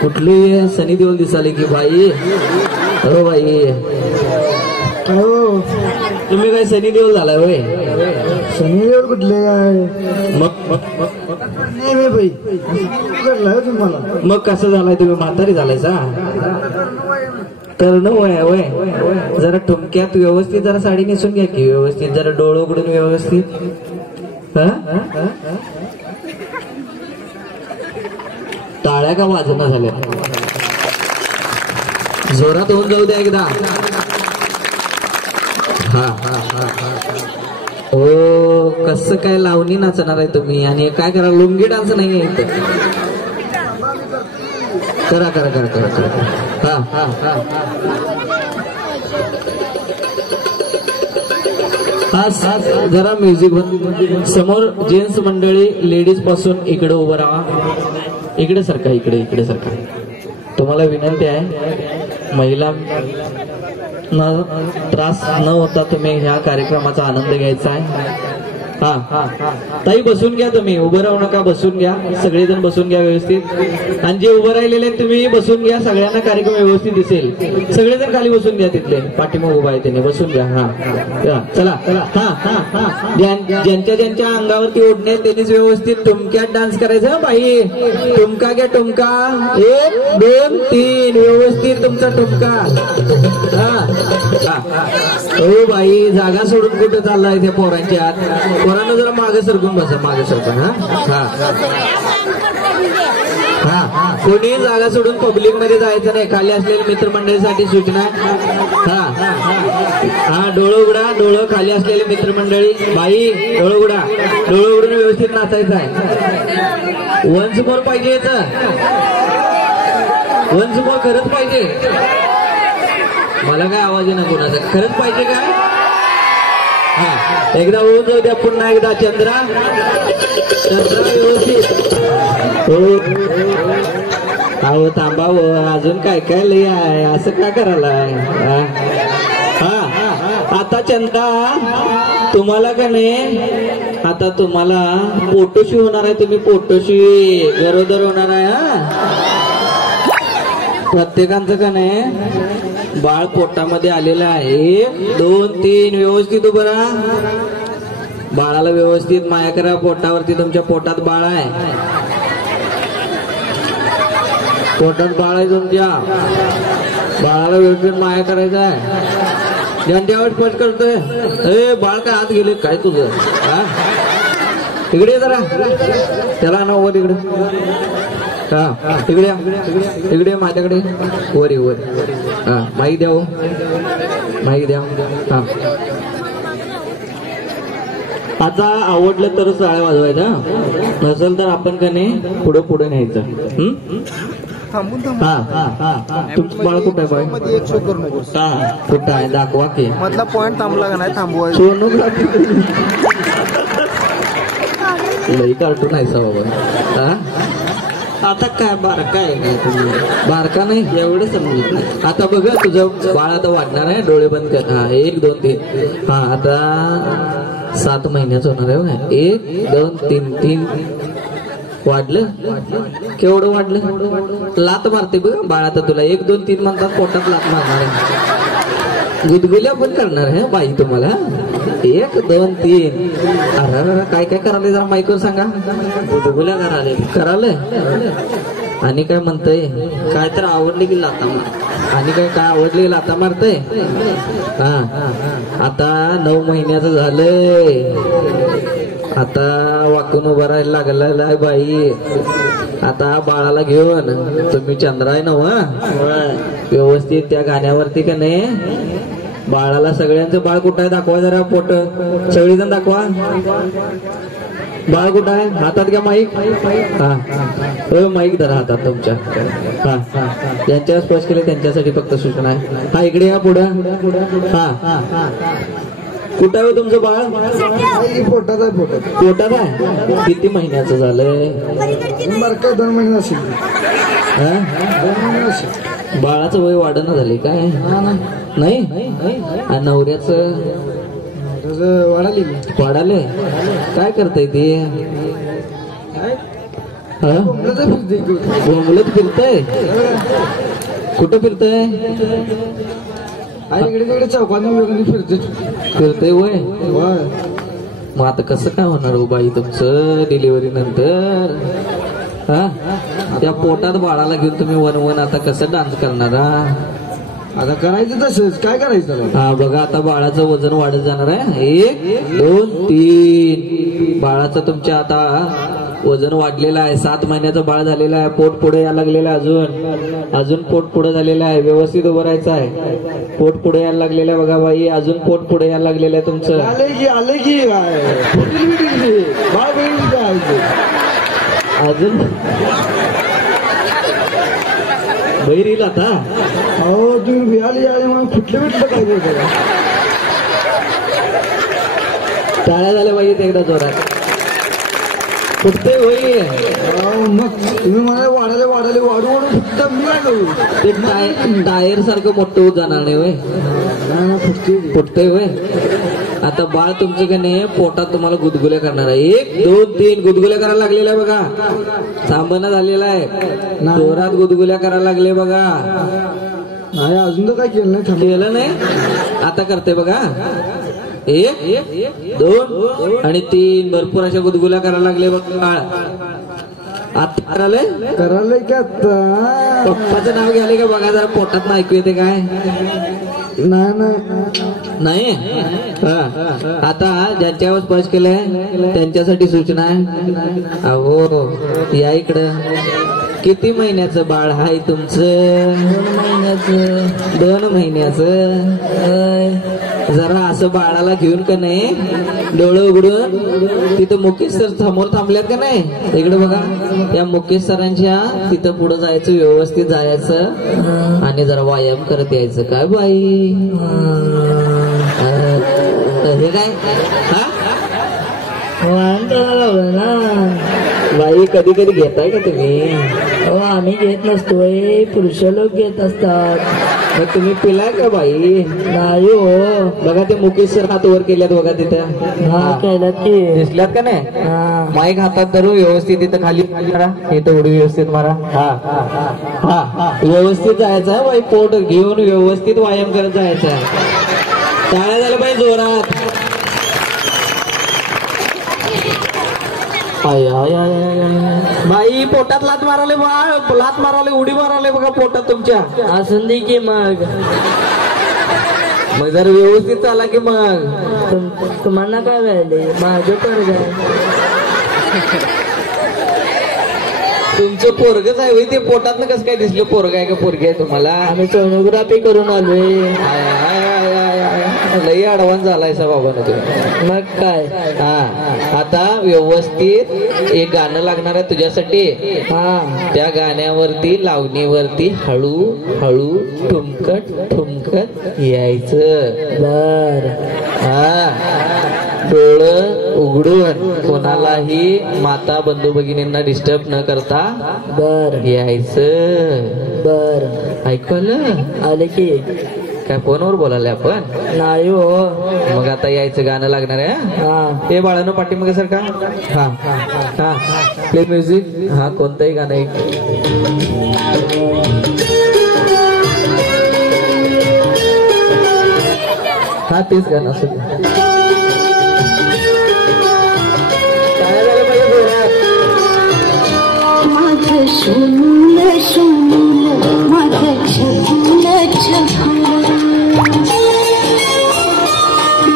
कुठली सनी देओल दिसाले की बाई हो बाई तुम्ही काय सनी देओल झालाय होय सनी देओल कुठले काय नाही बाई तुम्हाला मग कसं झालाय तुम्ही म्हातारी झालायसा करणं वय वय जरा ठुमक्यात व्यवस्थित जरा साडी नेसून घ्या की व्यवस्थित जरा डोळं उघडून व्यवस्थित टाळ्या का वाजना झाल्या जोरात होऊन जाऊ द्या एकदा हो कसं काय लावणी नाचणार आहे तुम्ही आणि काय करा लुंगी डान्स नाही आहे इथं करा करा करा करा करा जरा म्युझिक समोर जेंट्स मंडळी लेडीज पासून इकडे उभं राहा इकडे सरका इकडे सरका तुम्हाला विनंती आहे महिला त्रास न होता तुम्ही ह्या कार्यक्रमाचा आनंद घ्यायचा आहे ताई बसून घ्या तुम्ही उभं राहू नका बसून घ्या सगळेजण बसून घ्या व्यवस्थित आणि जे उभं राहिलेले तुम्ही बसून घ्या सगळ्यांना कार्यक्रम व्यवस्थित दिसेल सगळेजण खाली बसून घ्या तिथले पाठीमाग उभा आहे त्यांनी बसून घ्या चला ज्यांच्या ज्यांच्या अंगावरती ओढणे आहेत त्यांनीच व्यवस्थित ठुमक्यात डान्स करायचा बाई ठुमका घ्या ठुमका 1 2 3 व्यवस्थित तुमचा ठुमका हो बाई जागा सोडून कुठं चाललाय त्या पोरांच्या आत पोरांना जरा मागे सरकून बसा मागे सरकून कोणी जागा सोडून पब्लिक मध्ये जायचं नाही खाली असलेल्या मित्रमंडळीसाठी सूचना डोळं उघडा डोळं खाली असलेले मित्रमंडळी बाई डोळं उघडा डोळं उघडून व्यवस्थित नाचायचं आहे वन्स मोर पाहिजे वन्स मोर खरंच पाहिजे मला काय आवाज आहे ना कोणाचा खरंच पाहिजे काय एकदा होऊन जाऊ द्या पुन्हा एकदा चंद्रा व्यवस्थित हो थांबा अजून काय काय लय आहे असं काय करायला आता चंद्रा तुम्हाला का नाही आता तुम्हाला पोटोशी होणार आहे तुम्ही पोटोशी गरोदर होणार आहे प्रत्येकांचं का नाही बाळ पोटामध्ये आलेलं आहे 1 2 3 व्यवस्थित उभं राहा बाळाला व्यवस्थित माया करा पोटावरती तुमच्या पोटात बाळ आहे पोटात बाळ आहे तुमच्या बाळाला व्यवस्थित माया करायचा आहे ज्यांच्यावर स्पर्श करतोय ए बाळ काय आत गेले काय तुझं इकडे जरा त्याला ना वर इकडे इकडे माझ्याकडे वर माहिती द्या माहिती द्या आता आवडलं तर टाळ्या वाजवायचा नसेल तर आपण का नाही पुढे न्यायचं तुमचं बाळ कुठं आहे बाय कुठं आहे दाखवा की मधला पॉइंट थांबला का नाही थांबवायचं सोनोग्राफी लई कार्टून आहे बाबा आता काय बारका आहे काय तुम्ही बारका नाही एवढं समजत नाही आता बघा तुझं बाळ आता वाढणार आहे डोळे बंद कर 1 2 3 आता 7 महिन्याचं होणार आहे 1 2 3 3 वाढलं केवढं वाढलं लात मारते बघ बाळ आता तुला 1 2 3 म्हणतात पोटात लात मारणार आहे गुदगुल्या पण करणार आहे बाई तुम्हाला 1 2 3 अरे काय काय करायला जरा माईकवर सांगा गुदगुल्या करायला आणि काय म्हणतय काय तर आवडले की लाता मार आणि काय आवडले लाता मारतय आता 9 महिन्याचं झालंय आता वाकून उभं राहायला लागलेला आहे बाई आता बाळाला घेऊन तुम्ही चंद्र आहे ना व्यवस्थित त्या गाण्यावरती का नाही बाळाला सगळ्यांचं बाळ कुठं आहे दाखवा जरा पोट सगळीजण दाखवा बाळ कुठं आहे हातात घ्या माईक माईक धरा हातात तुमच्या ज्यांच्या स्पर्श केले त्यांच्यासाठी फक्त सूचना आहे इकडे या पुढं कुठं आहे तुमचं बाळ? पोटात आहे पोटात. पोटात आहे. किती महिन्याचं झालंय? बरं काय 2 महिने असेल. हा? 2 महिने असेल. बाळाचं वय वाढणं झाले काय? नाही. आणि नवऱ्याचं वाढाली वाढाले. काय करताय ते? बोंबलत फिरताय? कुठं फिरताय? इकडे तिकडे चौकाने फिरतय वय. मग आता कसं काय होणार हो बाई तुमचं डिलिव्हरी नंतर? हा? त्या पोटात बाळाला घेऊन तुम्ही वन आता कसं डान्स करणार? आता करायचं तसंच. काय करायचं? हा बघा आता बाळाचं वजन वाढत जाणार आहे. 1 2 3. बाळाचं तुमच्या आता वजन वाढलेलं आहे. 7 महिन्याचं बाळ झालेलं आहे. पोट पुढे यायला लागलेलं आहे. अजून पोट पुढे झालेलं आहे. व्यवस्थित उभं राहायचं आहे. पोट पुढे यायला लागलेलं आहे बघा बाई. अजून पोट पुढे यायला लागलेलं आहे तुमचं. आले की अजून बहिर येईल आता. हो तुम्ही आली म्हणून कुठलं काय टाळ्या झाल्या पाहिजे एकदा जोरात. कुठते होई मग तुम्ही मला वाढाले वाढू फक्त मी आलो. ते टायर सारखं मोठं होत जाणार नाही होय. फुटते होय. आता बाळ तुमचे का नाही पोटात तुम्हाला गुदगुल्या करणार आहे. 1 2 3 गुदगुल्या करायला लागलेल्या आहे बघा. थांबणं झालेला आहे. जोरात गुदगुल्या करायला लागले बघा. नाही अजून तर काय केलं नाही. आता करते बघा. 1 2 आणि 3 भरपूर अशा गुदगुल्या करायला लागले बघा. आता करायला का आता? पप्पाचं नाव घ्याले का बघा जरा. पोटात ऐकू येते काय? नाही. आता ज्यांच्यावर स्पर्श केलाय त्यांच्यासाठी सूचना आहे. अहो या इकडं. किती महिन्याचं बाळ आहे तुमचं? 2 महिन्याचं. जरा असं बाळाला घेऊन का नाही डोळं उघडून तिथं मुकेश सर समोर थांबल्यात का नाही इकडे बघा. त्या मुकेश सरांच्या तिथं पुढे जायचं. व्यवस्थित जायचं आणि जरा व्यायाम करत यायचं. काय बाई हे काय? बाई कधी कधी घेताय का तुम्ही? हो आम्ही घेत नसतोय. पुरुष लोक घेत असतात. मग तुम्ही पिलाय का बाई? नाही हो. बघा ते मुकेश सर हात वर केल्यात बघा तिथं. हा केल्यात की. दिसल्यात का नाही? माईक हातात धरू व्यवस्थित तिथं खाली मारा. इथं उडी व्यवस्थित मारा. हा व्यवस्थित जायचं बाई. पोट घेऊन व्यवस्थित व्यायाम करत जायचं. टाळ्या झाल्या पाहिजे जोरात. बाई पोटात लात माराले बाळ. लात माराले उडी माराले बघा पोटात तुमच्या. असून दे की मग जर व्यवस्थित चाला की मग. तुम्हाला काय व्हायले? माझं पोरग आहे. तुमचं पोरगच आहे ते. पोटात कसं काय दिसलं? पोरग आहे का पोरगी आहे तुम्हाला? आम्ही सोनोग्राफी करून आलोय. लई ऍडव्हान्स झालाय सा बाबा ना तुम्ही. मग काय? आता व्यवस्थित एक गाणं लागणार आहे तुझ्यासाठी. त्या गाण्यावरती लावणीवरती हळू हळू ठुमकत ठुमकत यायचं. बर. डोळं उघडून कोणालाही माता बंधू भगिनींना डिस्टर्ब न करता बर यायचं. बर ऐकलं? आले की. काय फोनवर बोलायला आपण? नाही हो. मग आता यायचं गाणं लागणार आहे. ते बाळानं पाठीमागे सर का? हा प्ले म्युझिक. हा कोणतंही गाणं एक. हा तेच गाणं असं. काय झालं पाहिजे जोरात? माझं शोनूल शोनूल माझं छकुल छकुल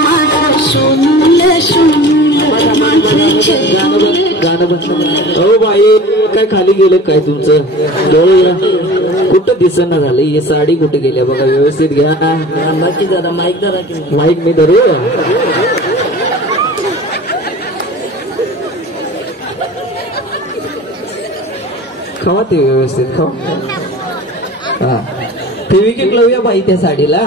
माझं शोनूल शोनूल माझं छकुल. गाणं बंद. हो बाई काय खाली गेलं काय तुमचं? डोळे कुठं दिसना झालं. ही साडी कुठे गेल्या बघा. व्यवस्थित घ्या. बाकी जरा माईक जरा की. माईक मी धरू. खावा ते व्यवस्थित खावा. फेविक्विक लावूया बाई त्या साडीला.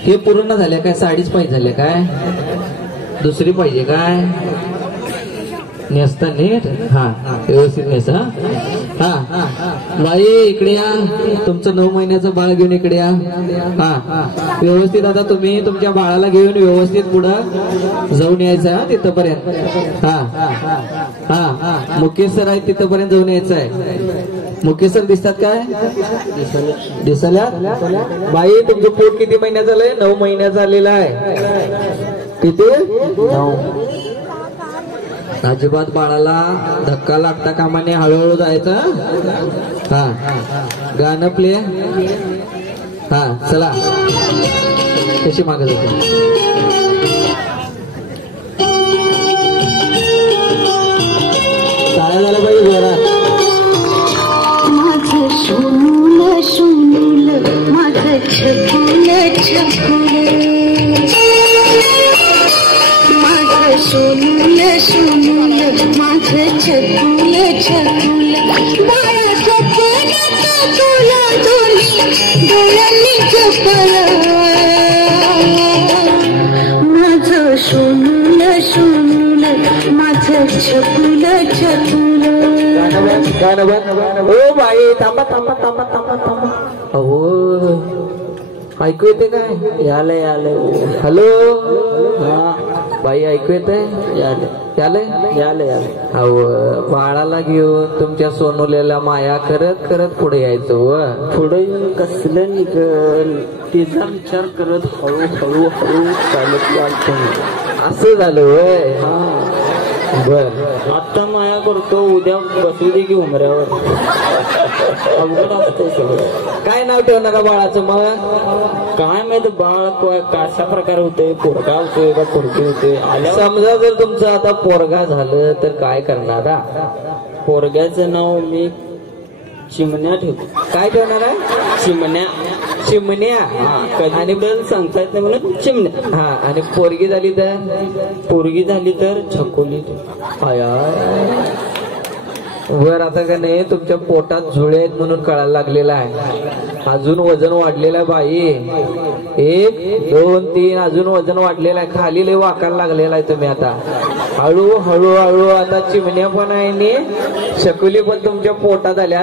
हे पूर्ण झाले काय? साडीच पाहिजे झाले काय? दुसरी पाहिजे काय? नेसता नीट हा व्यवस्थित नेस हा बाई इकडे या. तुमचं 9 महिन्याचं बाळ घेऊन इकडे या. हा व्यवस्थित आता तुम्ही तुमच्या बाळाला घेऊन व्यवस्थित पुढं जाऊन यायचं हा तिथपर्यंत. हा मुकेश सर आहेत तिथपर्यंत जाऊन यायचं आहे. मुकेश सर दिसतात काय? दिसायला बाई तुमचं पोट किती महिन्याचं झालंय? 9 महिन्याचं आलेलं आहे. किती? 9. अजिबात बाळाला धक्का लागता कामाने हळूहळू जायचं. गाणं प्ले. चला कशी मागे जाते. काय झालं बाई जोरात? माझं सोनूल सोनूल माझं छकुल छकुल माझं सोनूल सोनूल माझं छकुल छकुल बाळा स्वप्नात तुला दोन्ही डोळ्यांनी जपल माझं सोनूल सोनूल माझं छकुल छकुल. ओ बाई थांबा थांबा थांबा थांबा थांबा. अहो ऐकू येते काय? याले हॅलो. बाई ऐकू येते? याले अहो बाळाला घेऊन तुमच्या सोनूलेला माया करत करत पुढे यायचं. पुढे कसलं निघल तिचा विचार करत हळूहळू चालत. असं झालं वय. बर आता माया करतो उद्या बसू दे की उमऱ्यावर. अवघड असतंय सगळं. काय नाव ठेवणार बाळाचं मग? काय माहित बाळ कशा प्रकारे होते? पोरगा होतोय का पोरगी होते? समजा जर तुमचं आता पोरगा झालं तर काय करणार? पोरग्याचं नाव मी चिमण्या ठेवतो. काय ठेवणार आहे? चिमण्या. आणि कधी सांगता येत नाही म्हणून चिमण्या. आणि पोरगी झाली तर छकोली. वर आता का नाही तुमच्या पोटात जुळे आहेत म्हणून कळायला लागलेला आहे. अजून वजन वाढलेलं आहे बाई. 1 2 3 अजून वजन वाढलेलं आहे. खाली लय वाकायला लागलेला आहे तुम्ही आता. हळूहळू आता चिमण्या पण आहे आणि शकुली पण तुमच्या पोटात आल्या.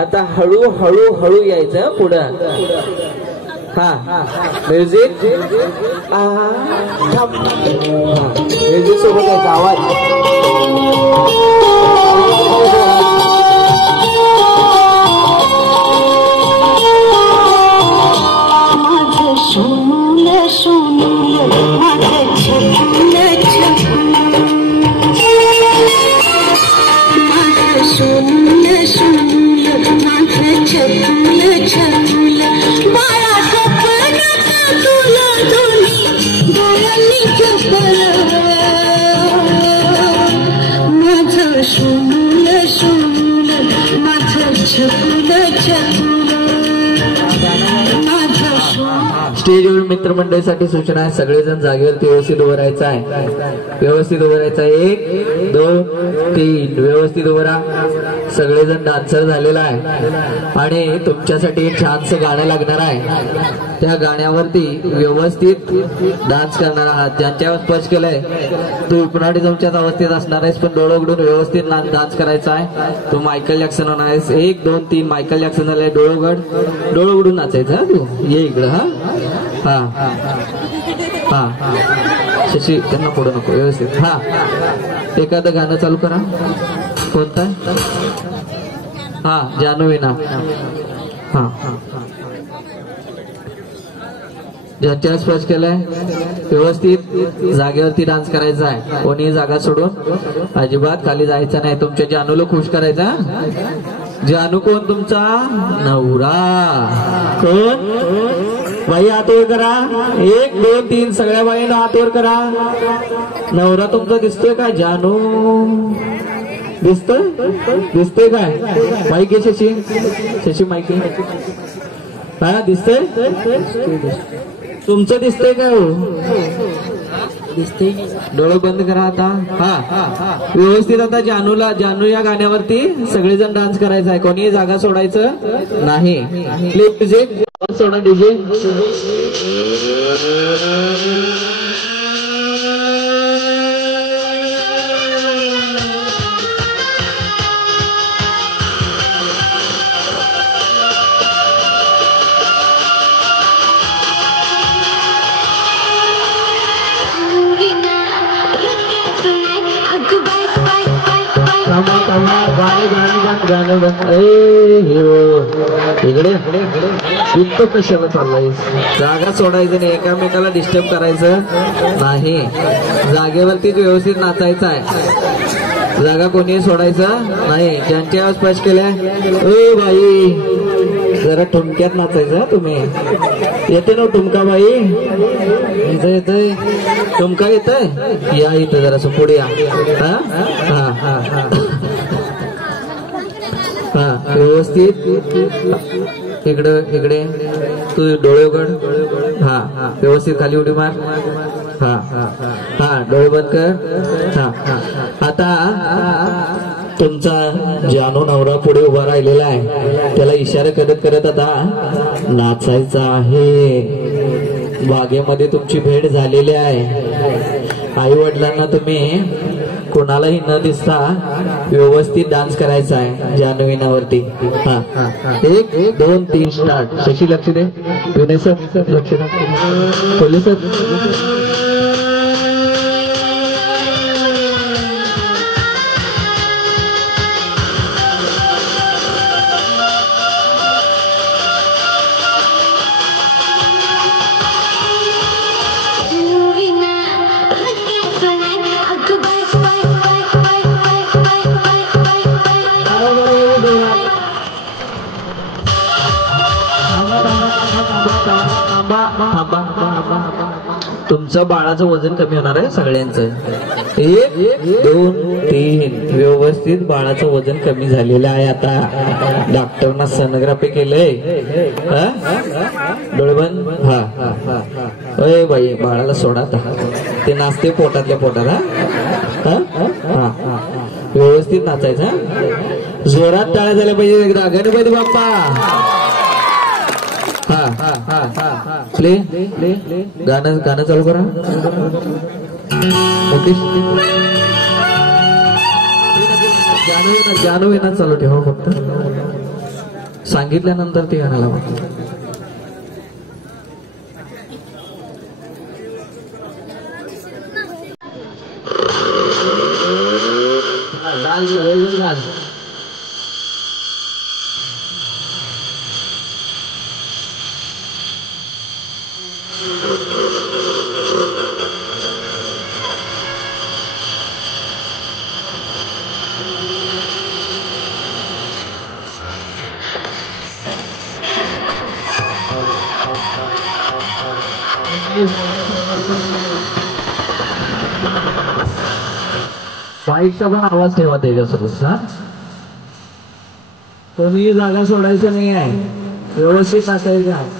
आता हळू यायचं पुढं. म्युझिक. म्युझिक सोबत यायचा आवाज. माझं सोनूल सोनूल माझं छकुल छकुल माझं सोनूल सोनूल माझं छकुल छकुल बाळा स्वप्नात तुला दोन्ही डोळ्यांनी जपल माझं सोनूल सोनूल माझं छकुल छकुल. स्टेजवर मित्रमंडळीसाठी सूचना आहे. सगळेजण जागेवरती व्यवस्थित उभं राहायचं आहे. 1 2 3 व्यवस्थित उभं राहा. सगळेजण डान्सर झालेला आहे आणि तुमच्यासाठी एक छानसं गाणं लागणार आहे. त्या गाण्यावरती व्यवस्थित डान्स करणार आहात. ज्यांच्या स्पर्श केलंय तू पुन्हा तुमच्याच अवस्थेत असणार आहेस, पण डोळं उघडून व्यवस्थित डान्स करायचा आहे. तू मायकल जॅक्सन होणार आहेस. 1 2 3 मायकल जॅक्सन झालंय. डोळं उघडून नाचायचं. हा तू ये इकडं. शशी त्यांना पुढे नको. व्यवस्थित एखादं गाणं चालू करा. कोणतं? जानूविना. ज्याच्या स्पर्श केलाय व्यवस्थित जागेवरती डान्स करायचा आहे. कोणी जागा सोडून अजिबात खाली जायचं नाही. तुमच्या जानूला खुश करायचा. जानू कोण? तुमचा नवरा. कोण? बाई हात वर करा. 1 2 3 सगळ्या बाईंना हात वर करा. नवरा तुमचा दिसतोय का? जानू दिसतोय काय? माईक आहे शशी माईक दिसतंय. तुमचं दिसतंय काय? दिसते. डोळे बंद करा आता. व्यवस्थित आता जानू या गाण्यावरती सगळेजण डान्स करायचा आहे. कोणी जागा सोडायचं नाही. प्लीज. सोडा डीजे इकडे इतकं कशाला चाललाय जागा सोडायचं नाही एकामेकाला डिस्टर्ब करायचं नाही जागेवरतीच व्यवस्थित नाचायचं आहे जागा कोणी सोडायचं नाही ज्यांच्या आसपास केल्या ओ बाई जरा ठुमक्यात नाचायचं तुम्ही येते ना ठुमका बाई येतोय ठुमका येतोय या इथं जरा पुढे या हा हा हा हा हा व्यवस्थित इकडे तू डोळे उघड हा हा व्यवस्थित खाली उडी मार हा हा हा डोळे बंद कर हा हा आता तुमचा जानू नवरा पुढे उभा राहिलेला आहे त्याला इशारा करत करत आता नाचायचा आहे बागेमध्ये तुमची भेट झालेली आहे आई वडिलांना तुम्ही कोणालाही न दिसता व्यवस्थित डान्स करायचा आहे जानवीनावरती हा हा 1 2 3 स्टार्ट शशी लक्ष दे विनय सर लक्ष दे पोलीस तुमचं बाळाचं वजन कमी होणार आहे सगळ्यांचं 1 2 3 व्यवस्थित बाळाचं वजन कमी झालेलं आहे आता डॉक्टरना सोनोग्राफी केलंय डोळे बंद हा हा अय बाई बाळाला सोडा ते नाचते पोटातल्या पोटात हा हा हा व्यवस्थित नाचायचं जोरात टाळ्या झाल्या पाहिजे एकदा गणपती बाप्पा हा हा हा हा प्ले गाणं चालू करा ओके गाणं येणं चालू ठेवा फक्त सांगितल्यानंतर ते गाणं लावा बाईकचा पण आवाज ठेवा त्याच्यासोबत हा कोणी जागा सोडायचं नाही आहे व्यवस्थित नाचायचं आहे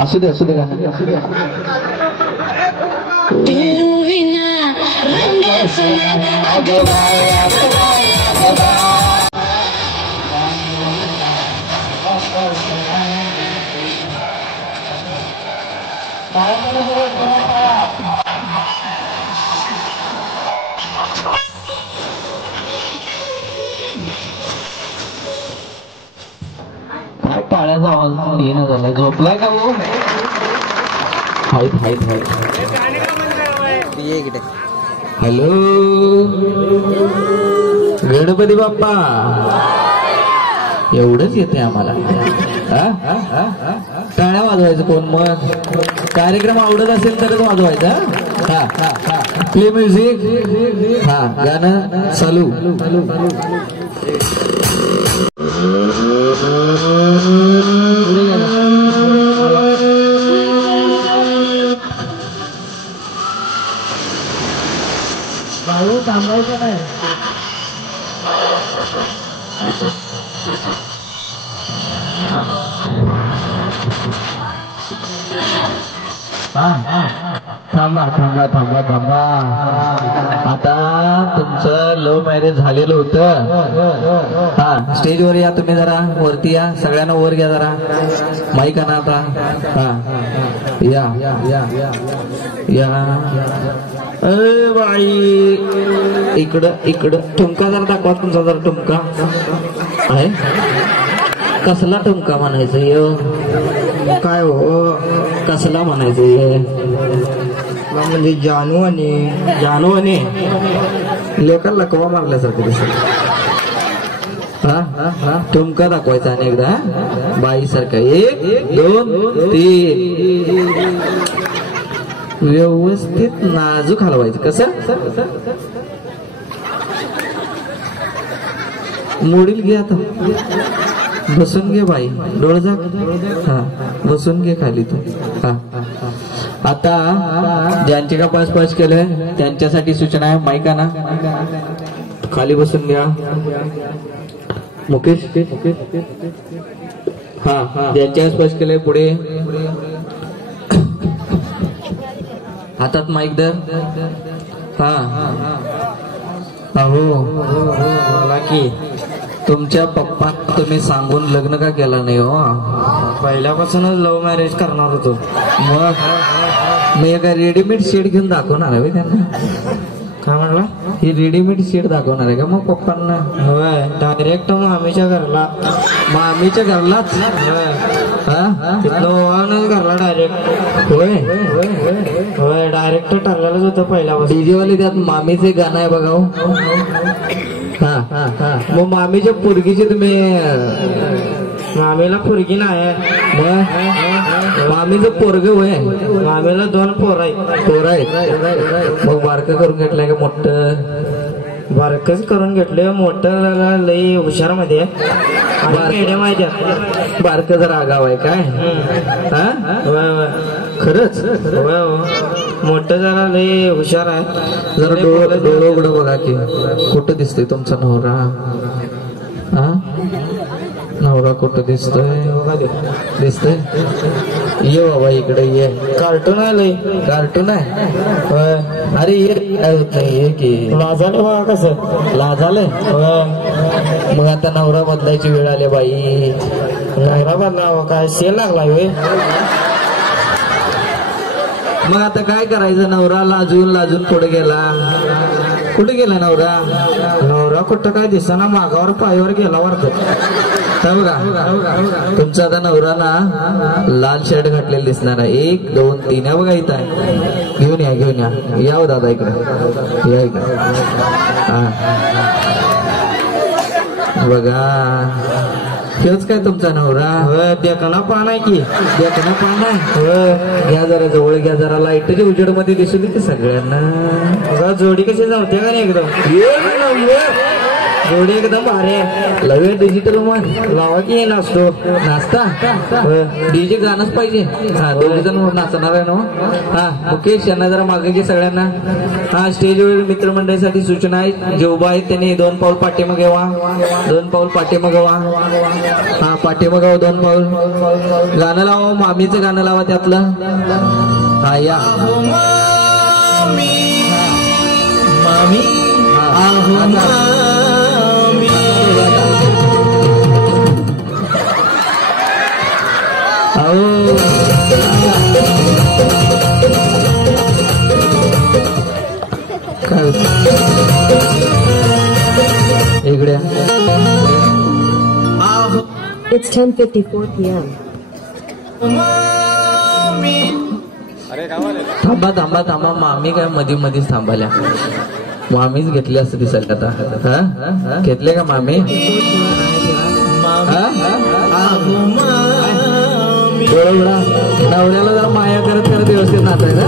असू दे का काय टाळ्याचा आवाज येणं झालाय झोपलाय का भाऊ हॅलो गणपती बाप्पा एवढंच येते आम्हाला टाळ्या वाजवायचं कोण मग कार्यक्रम आवडत असेल तरच वाजवायचा प्ले म्युझिक गाणं चालू थांबायचं नाही थांबा आता तुमचं लव्ह मॅरेज झालेलं होतं स्टेजवर या तुम्ही जरा वरती या सगळ्यांना वर घ्या जरा माईक आणा आता या अरे बाई इकडं ठुमका जरा दाखवा तुमचा जरा ठुमका आहे कसला ठुमका म्हणायचं यो काय हो कसला म्हणायचं म्हणजे जानू आणि लेखा लकवा मारल्यासारखं ठुमका दाखवायचा आणि एकदा बाई सारखा 1 2 3 व्यवस्थित नाजूक हलवायचं कसं मोडील घे आता बसून घे बाई डोळ जा बसून घे खाली तू आता ज्यांचे का पास केलंय त्यांच्यासाठी सूचना आहे माईक आणा खाली बसून घ्या मुकेश ज्यांच्या पास केलंय पुढे हातात माईक दर अहो मला की तुमच्या पप्पा तुम्ही सांगून लग्न का केलं नाही हो पहिल्यापासूनच लव्ह मॅरेज करणार होतो मग मी एका रेडीमेड शेड घेऊन दाखवणार आहे त्यांना काय म्हणला ही रेडीमेड शेड दाखवणार आहे का मग पप्पांना होय डायरेक्ट मामीच्या घरला घरलाच घरला डायरेक्ट होय डायरेक्ट ठरलेलंच होतं पहिल्यापासून डीजे वाले त्यात मामीचे गाणं आहे बघा मग मामीच्या पोरगीची तुम्ही मामीला पोरगी नाही मामीचं पोरग होय मामीला 2 पोर आहेत मग बारक करून घेतलंय का मोठं बारकच करून घेतलं मोठं लई हुशार मध्ये बारक जरा आगाव आहे काय खरंच मोठं जरा लई हुशार आहे जरा डोळं उघडं बघा की कुठं दिसतोय तुमचा नवरा कुठं दिसतोय ये बाबा इकडे ये कार्टून आहे अरे ये की लाजाले बघा कसं लाजाले मग आता नवरा बदलायची वेळ आली बाई नवरा बदलावा काय सेल लागला मग आता काय करायचं नवरा लाजून पुढे गेला कुठे गेला नवरा कुठं काय दिसना मागावर पायावर गेला वाटत बघा तुमचा आता नवरा ना लाल शर्ट घातलेला दिसणार आहे 1 2 3 बघा इथं आहे घेऊन या हो दादा इकडे या इकडे बघा हेच काय तुमचा नवरा देखना पान आहे की देखना पान आहे घ्या जरा जवळ घ्या जरा लाईटच्या उजेड मध्ये दिसून येते सगळ्यांना बघा जोडी कशी जमते का नाही एकदम जोडी एकदम भारी आहे. लवे डिजिटल मग लावा की नाचतो नाचता डीजे गाणंच पाहिजे. हा दोघे जण नाचणार आहे ना. हा मुकेश यांना जरा मागे घे सगळ्यांना. हा स्टेजवर मित्रमंडळीसाठी सूचना आहेत. जे उभा आहेत त्यांनी 2 पाऊल पाठीमागे व्हा. 2 पाऊल पाठीमागे व्हा. हा पाठीमागे व्हा 2 पाऊल. गाणं लावा मामीचं गाणं लावा त्यातलं. हा या मामी इकडे. It's 10:54 p.m. थांबा थांबा थांबा. मामी काय मधीच थांबाल्या. मामीच घेतली असं दिसायला आता. हा घेतले का मामी? नवऱ्याला जरा माया करत करत व्यवस्थित नाचायचं.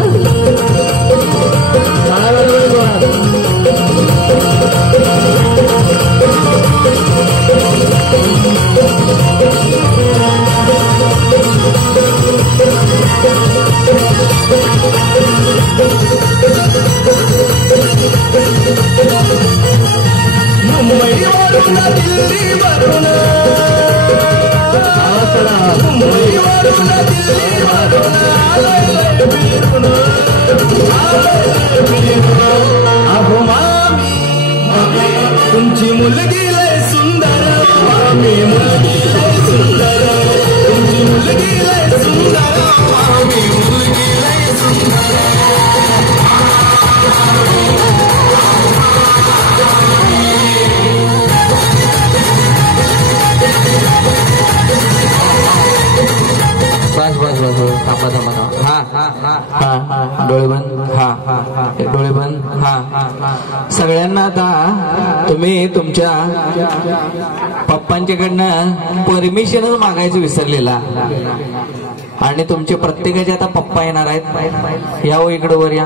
तुमची मुलगी लय सुंदर मामी मुलगी लय सुंदर. तुमची मुलगी लय सुंदर मामी मुलगी लय सुंदर. बस बस बस थांबा थांबा थांबा. हा डोळे बंद. हा डोळे बंद. हा सगळ्यांना आता तुम्ही तुमच्या पप्पांच्याकडनं परमिशनच मागायचं विसरलेला. आणि तुमचे प्रत्येकाचे आता पप्पा येणार आहेत. या हो इकडं वर या.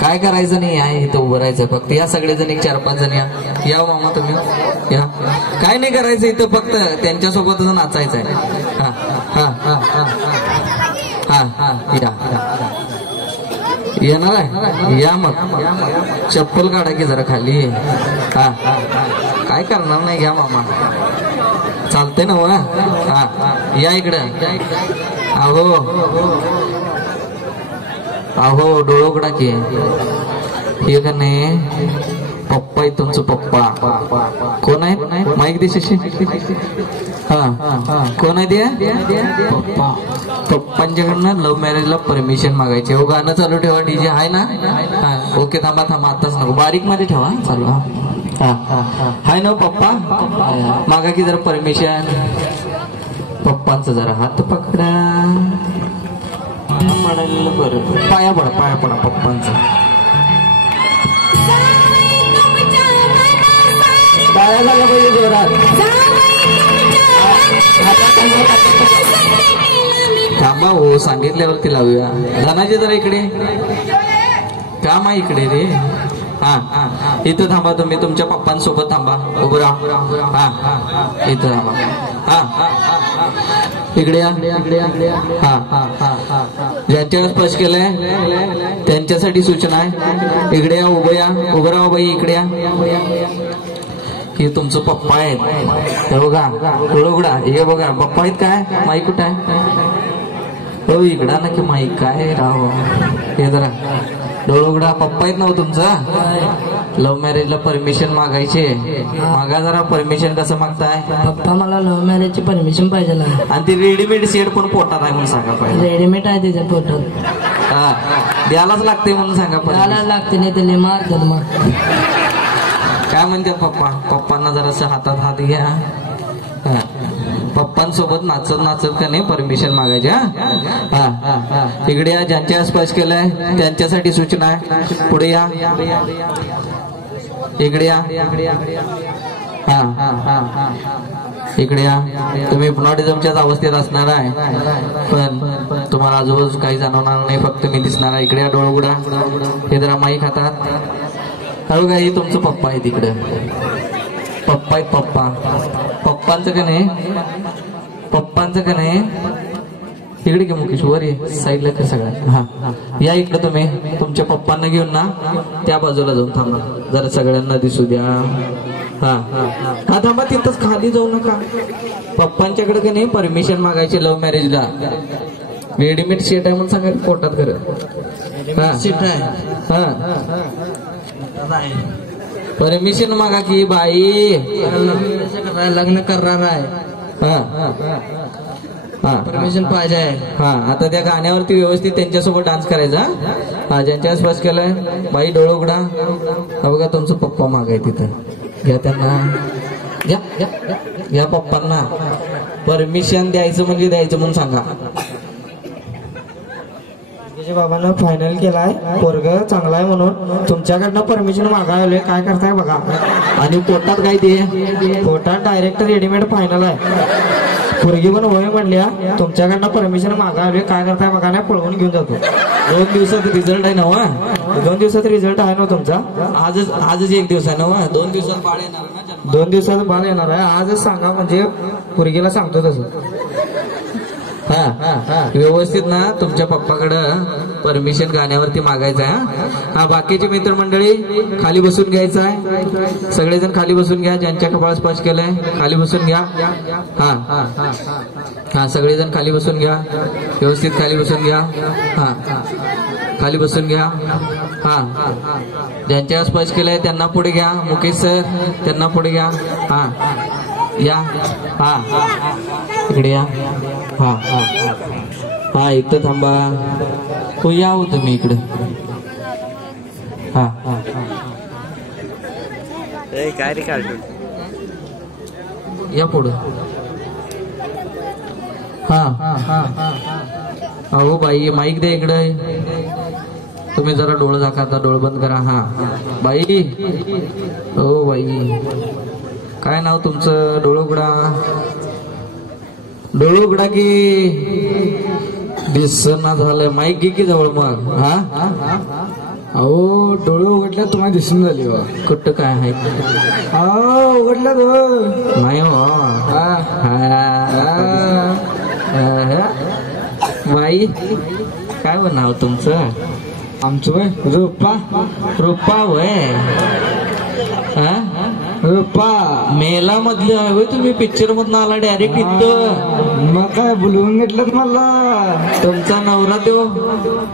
काय करायचं नाही या इथं उभं राहायचं फक्त. या सगळेजण 1-4-5 जण या मामा तुम्ही या. काय नाही करायचं इथं फक्त त्यांच्यासोबतच नाचायचं आहे. हा हा हा हा हा या येणार आहे. या मग चप्पल काढा की जरा खाली. हा काय करणार नाही घ्या मामा. चालतंय ना. हा या इकडं. अहो डोळं उघडा की. हे का नाही पप्पा आहे तुमचं. पप्पा कोण आहे? माईक दिशी. हा कोण आहे ते? पप्पा. पप्पांच्याकडनं लव्ह मॅरेजला परमिशन मागायची. हो गाणं चालू ठेवा. डीजे आहे ना? हा ओके. थांबा थांबा आताच नको. बारीक मध्ये ठेवा चालू. हाय ना पप्पा. मागा की जरा परमिशन. पप्पांचा जरा हात पकडा. बरं पाया पडा पप्पांचा. पाया झाला पाहिजे जोरात. थांबा हो सांगितल्यावरती लावूया. धनाजी जरा इकडे. काम आहे इकडे रे. हा इथं थांबा तुम्ही. तुमच्या पप्पांसोबत थांबा. उभं राहा. हा इथं थांबा. हा इकडे या. हा ज्यांच्यावर स्पर्श केलंय त्यांच्यासाठी सूचना आहे. इकडे या. उभं राहा बाई. इकडे या. हे तुमचं पप्पा आहेत. हे बघा डोळं उघडा. हे बघा पप्पा आहेत. काय माईक कुठं आहे? हो इकडा नक्की माईक. काय राहो हे जरा डोळं उघडा. पप्पा आहेत ना तुमचा? लव्ह मॅरेजला परमिशन मागायचे. मागा जरा परमिशन. कसं मागताय? पप्पा मला लव्ह मॅरेजची परमिशन पाहिजे. आणि ती रेडीमेड सेट पण पोटात आहे म्हणून सांगा पाहिजे. रेडीमेड आहे त्याच्या पोटात. हा द्यायलाच लागते म्हणून सांगा द्यायला लागते. नाही त्याला मारतात मग. काय म्हणतात पप्पा? पप्पांना जरासं हातात हात घ्या. पप्पांसोबत नाचत का नाही परमिशन मागायची. हा इकडे या. ज्यांच्या स्पर्श केलाय त्यांच्यासाठी सूचना आहे. पुढे या. इकडे या. हा इकडे या. तुम्ही हिप्नॉटिझमच्याच अवस्थेत असणार आहे पण तुम्हाला आजूबाजू काही जाणवणार नाही. फक्त मी दिसणार आहे. इकडे या. डोळं उघडा. हे जरा माईक हातात. हळू काही तुमचं पप्पा आहे तिकडे. पप्पा आहेत पप्पा. पप्पांचं का नाही तिकडे घे मुकेश वर ये साईडला ते सगळ्या. हा या इकडे तुम्ही तुमच्या पप्पांना घेऊन ना त्या बाजूला जाऊन थांबा जरा सगळ्यांना दिसू द्या. हा हा थांबा तिथंच खाली जाऊ नका. पप्पांच्याकडे का नाही परमिशन मागायची लव्ह मॅरेजला. रेडीमेड शेट आहे म्हणून सांगायचं पोटात खरं. परमिशन मागा की बाई लग्न करणार आहे. परमिशन पाहिजे. हा आता त्या गाण्यावरती व्यवस्थित त्यांच्यासोबत डान्स करायचा. हा ज्यांच्या आसपास केलाय बाई डोळं उघडा. हा बघा तुमचं पप्पा मागाय तिथं. घ्या त्यांना घ्या पप्पांना परमिशन द्यायचं म्हणजे द्यायचं म्हणून सांगा. बाबांना फायनल केलाय पोरग चांगला आहे म्हणून तुमच्याकडनं परमिशन मागायला काय करताय बघा. आणि पोटात काय ते पोटात डायरेक्ट रेडीमेड फायनल आहे. पोरगी पण होय म्हणल्या तुमच्याकडनं परमिशन मागायला काय करताय बघा. नाही पळवून घेऊन जातो. 2 दिवसात रिझल्ट आहे ना. 2 दिवसात रिझल्ट आहे ना तुमचा. आजच 1 दिवस आहे ना. 2 दिवसात बाळ येणार ना. 2 दिवसात बाळ येणार आहे. आजच सांगा म्हणजे पोरगीला सांगतो तसं. हा व्यवस्थित ना तुमच्या पप्पाकडं परमिशन गाण्यावरती मागायचं आहे. हा बाकीची मित्रमंडळी खाली बसून घ्यायचं आहे. सगळेजण खाली बसून घ्या. ज्यांच्या कपाळ स्पर्श केलंय खाली बसून घ्या. हा सगळेजण खाली बसून घ्या. व्यवस्थित खाली बसून घ्या. हा खाली बसून घ्या. हा ज्यांच्या स्पर्श केलंय त्यांना पुढे घ्या. मुकेश सर त्यांना पुढे घ्या. हा या. हा इकडे या. हा इथं थांबा. हो या हो तुम्ही इकडे. हा काय रे कार्टून या पुढं. हो बाई माईक द्या इकडे. तुम्ही जरा डोळं झाका. डोळं बंद करा. हा बाई हो बाई काय नाव तुमचं. डोळं उघडा. डोळं उघडा की दिसना झालंय. माईक घे की जवळ मग. अहो डोळे उघडल्या तुम्हाला दिसून झाली. कुठं काय आहे उघडल्या नाही हो. बाई काय हो नाव तुमचं. आमचं वय रुपा वय. रुपा मेला मधले होय तुम्ही. पिक्चर मधून आला डायरेक्ट इथं. मग काय बोलवून घेतलं मला. तुमचा नवरा तो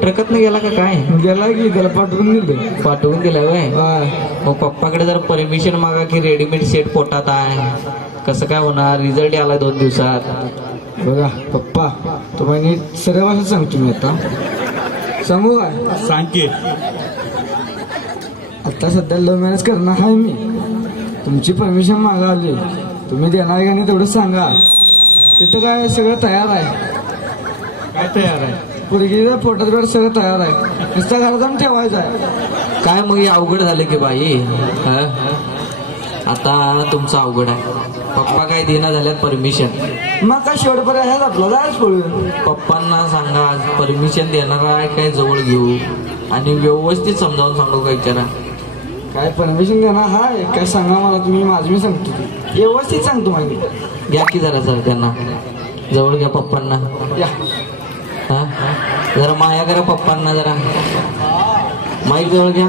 ट्रकात गेला का काय. गेला की त्याला पाठवून दिला वय. मग पप्पाकडे जर परमिशन मागा की रेडीमेड सेट पोटात आहे. कसं काय होणार. रिझल्ट आला 2 दिवसात. बघा पप्पा तुम्हाला नीट सरळ भाषेत सांगतो मी. आता सांगू काय. सांग की. आता सध्या लव्ह मॅरेज करणार आहे मी. तुमची परमिशन मागावली. तुम्ही देणार का नाही तेवढं सांगा. तिथं काय सगळं तयार आहे. काय तयार आहे. पोरगीच्या पोटात बेड सगळं तयार आहे. नुसता घरात जाऊन ठेवायचं आहे. काय मग हे अवघड झालं की बाई. आता तुमचं अवघड आहे. पप्पा काय देणं झाल्यात परमिशन. मग काय शेवटपर्यंत आपला जायच पळून. पप्पांना सांगा परमिशन देणार आहे काय जवळ घेऊ. आणि व्यवस्थित समजावून सांगू का विचारा. काय परमिशन देणार हाय काय सांगा मला तुम्ही. माझं मी सांगतो व्यवस्थित सांगतो. माझी घ्या की जरा सर त्यांना जवळ घ्या पप्पांना. हा जरा माया करा पप्पांना. जरा माईक जवळ घ्या.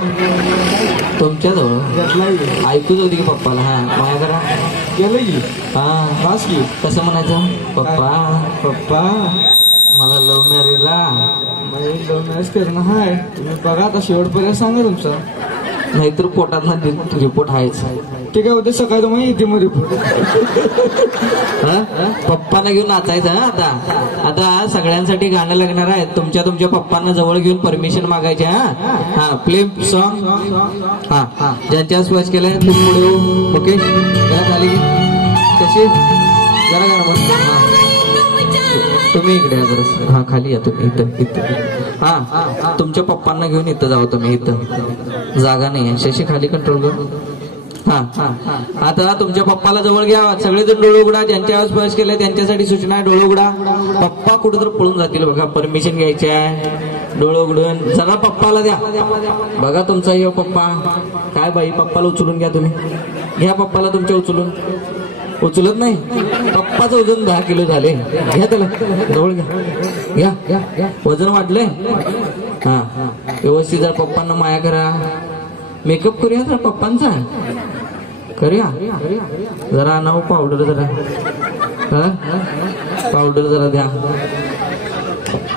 तुमच्या जवळ ऐकूच होती की पप्पाला. हा माया करा. गेलं की. हा बस की. कसं म्हणायचं. पप्पा मला लव्ह मॅरेजला लव्ह मॅरेज करणं हाय. तुम्ही बघा आता शेवटपर्यंत सांगा तुमचा. नाहीतर पोटात ना रिपोर्ट आहेच. ते काय होते सकाळी तुम्हाला येते मग रिपोर्ट. पप्पांना घेऊन नाचायचं. आता सगळ्यांसाठी गाणं लागणार आहे. तुमच्या पप्पांना जवळ घेऊन परमिशन मागायचे. हा प्ले सॉन्ग. हा ज्यांच्या स्पर्श केलाय खूप पुढे. ओके झाली कशी जरा गाणं. तुम्ही इकडे या जरा. हा खाली या तुम्ही. इथं हा तुमच्या पप्पांना घेऊन इथं जावं तुम्ही. इथं जागा नाही. शशी खाली कंट्रोल कर. आता तुमच्या पप्पाला जवळ घ्या. सगळेजण डोळे उघडा. ज्यांच्या स्पर्श केलाय त्यांच्यासाठी सूचना आहे. डोळे उघडा. पप्पा कुठं तर पळून जातील बघा. परमिशन घ्यायची आहे. डोळे उघडून जरा पप्पाला द्या. बघा तुमचा यो पप्पा. काय बाई पप्पाला उचलून घ्या तुम्ही. घ्या पप्पाला तुमच्या उचलून. उचलत नाही. पप्पाचं वजन 10 किलो झाले. घ्या त्याला जवळ घ्या. घ्या वजन वाढलंय. हा व्यवस्थित जरा पप्पांना माया करा. मेकअप करूया जरा पप्पांचा. करूया जरा आणावं पावडर जरा. पावडर जरा द्या.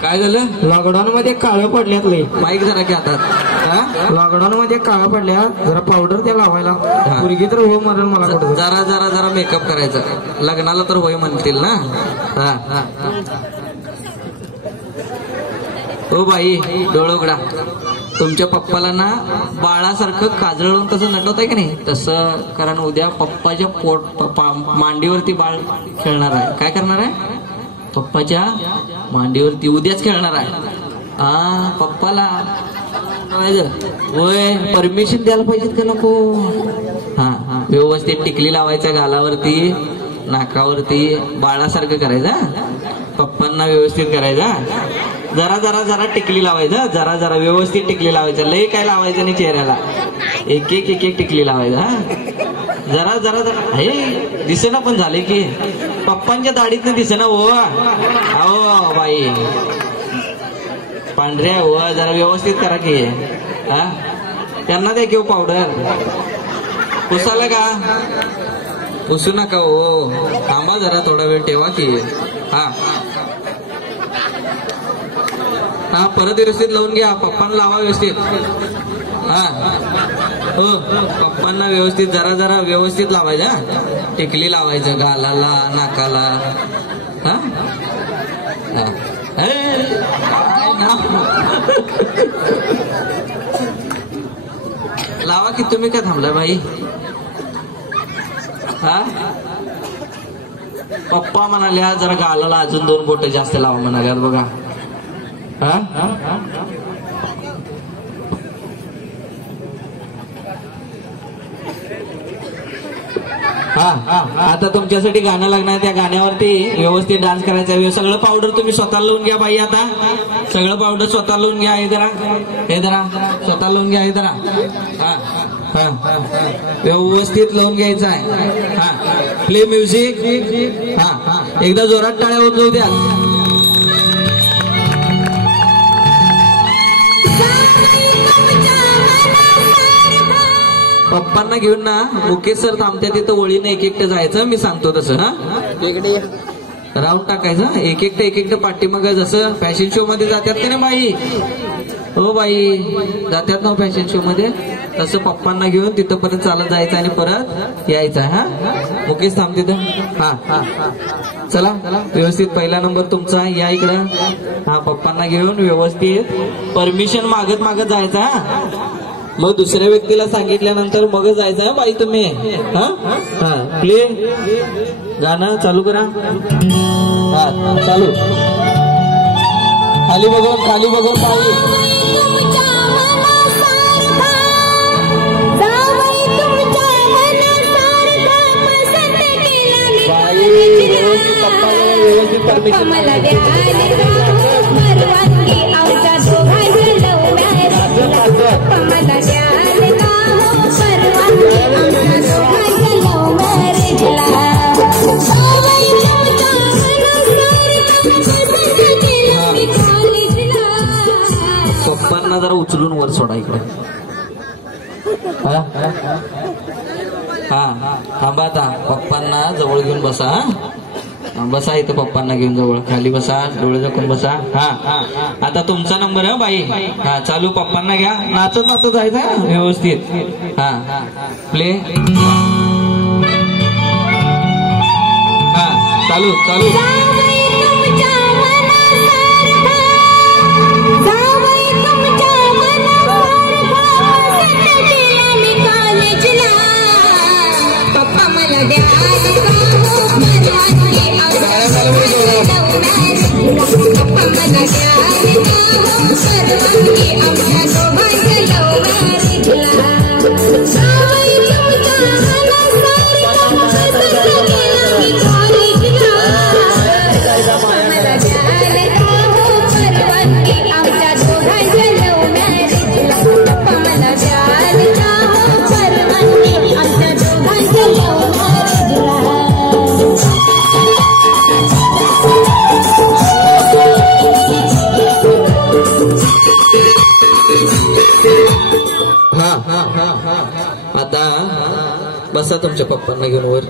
काय झालं? लॉकडाऊन मध्ये काळं पडल्यात लई. माईक जरा घ्या हातात. लॉकडाऊन मध्ये काळं पडल्या जरा पावडर त्या लावायला. मुलगी तर हो म्हणेल मला कुठं. जरा जरा जरा मेकअप करायचा. लग्नाला तर होय म्हणतील ना. हा हो बाई डोळं उघडा. तुमच्या पप्पाला ना बाळासारखं काजळ लावून तसं नटवत आहे की नाही तसं. कारण उद्या पप्पाच्या मांडीवरती बाळ खेळणार आहे. काय करणार आहे? पप्पाच्या मांडीवरती उद्याच खेळणार आहे. हा पप्पाला होय परमिशन द्यायला पाहिजेत का नको? हा व्यवस्थित टिकली लावायच्या गालावरती नाकावरती बाळासारखं करायचं. पप्पांना व्यवस्थित करायचा. जरा जरा जरा टिकली लावायचं. जरा जरा व्यवस्थित टिकली लावायचं. लय काय लावायचं नाही चेहऱ्याला. एक एक टिकली लावायचं. जरा जरा जरा हे दिसेना पण झाले की पप्पांच्या दाढीत दिसेना. हो बाई पांढऱ्या हो जरा व्यवस्थित करा की. हा त्यांना द्या घेऊ पावडर. पुसाला का? पुसू नका हो. थांबा जरा थोडा वेळ ठेवा की. हा परत व्यवस्थित लावून घ्या. पप्पांना लावा व्यवस्थित. हो पप्पांना व्यवस्थित जरा जरा व्यवस्थित लावायचं. टिकली लावायचं गालाला नाकाला. लावा की. तुम्ही काय थांबला बाई? पप्पा म्हणाल्या जरा गालाला अजून 2 बोट जास्त लावा म्हणाल्यात बघा. आता तुमच्यासाठी गाणं लागणार. त्या गाण्यावरती व्यवस्थित डान्स करायचा. सगळं पावडर तुम्ही स्वतः लावून घ्या बाई. आता सगळं पावडर स्वतः लावून घ्या. हे जरा स्वतः लावून घ्या. हे जरा व्यवस्थित लावून घ्यायचं आहे. Play music. एकदा जोरात टाळ्या होऊन जाऊ द्या. पप्पांना घेऊन ना मुकेश सर थांबत्या तिथं वळीने एक एकटं जायचं. मी सांगतो तसं. राऊंड टाकायचं. एक एकटं पाठीमागं जसं फॅशन शो मध्ये जातात की नाही बाई. हो बाई जातात ना फॅशन शो मध्ये. तसं पप्पांना घेऊन तिथंपर्यंत चालत जायचं आणि परत यायचं. मुकेश थांब तिथं. चला व्यवस्थित. पहिला नंबर तुमचा. या इकडं. पप्पांना घेऊन व्यवस्थित परमिशन मागत जायचा. मग दुसऱ्या व्यक्तीला सांगितल्यानंतर मग जायचं बाई तुम्ही. प्ले गाणं चालू करा. चालू. खाली बघून बाई. व्यवस्थित परमिशन. पप्पांना जरा उचलून वर सोडा इकडे. थांबा आता. पप्पांना जवळ घेऊन बसा. बसा इथं. पप्पांना घेऊन जवळ खाली बसा. डोळे झाकून बसा. आता तुमचा नंबर आहे बाई. चालू. पप्पांना घ्या. नाचत जायचं व्यवस्थित. प्ले. चालू. बसा तुमच्या पप्पांना घेऊन वर.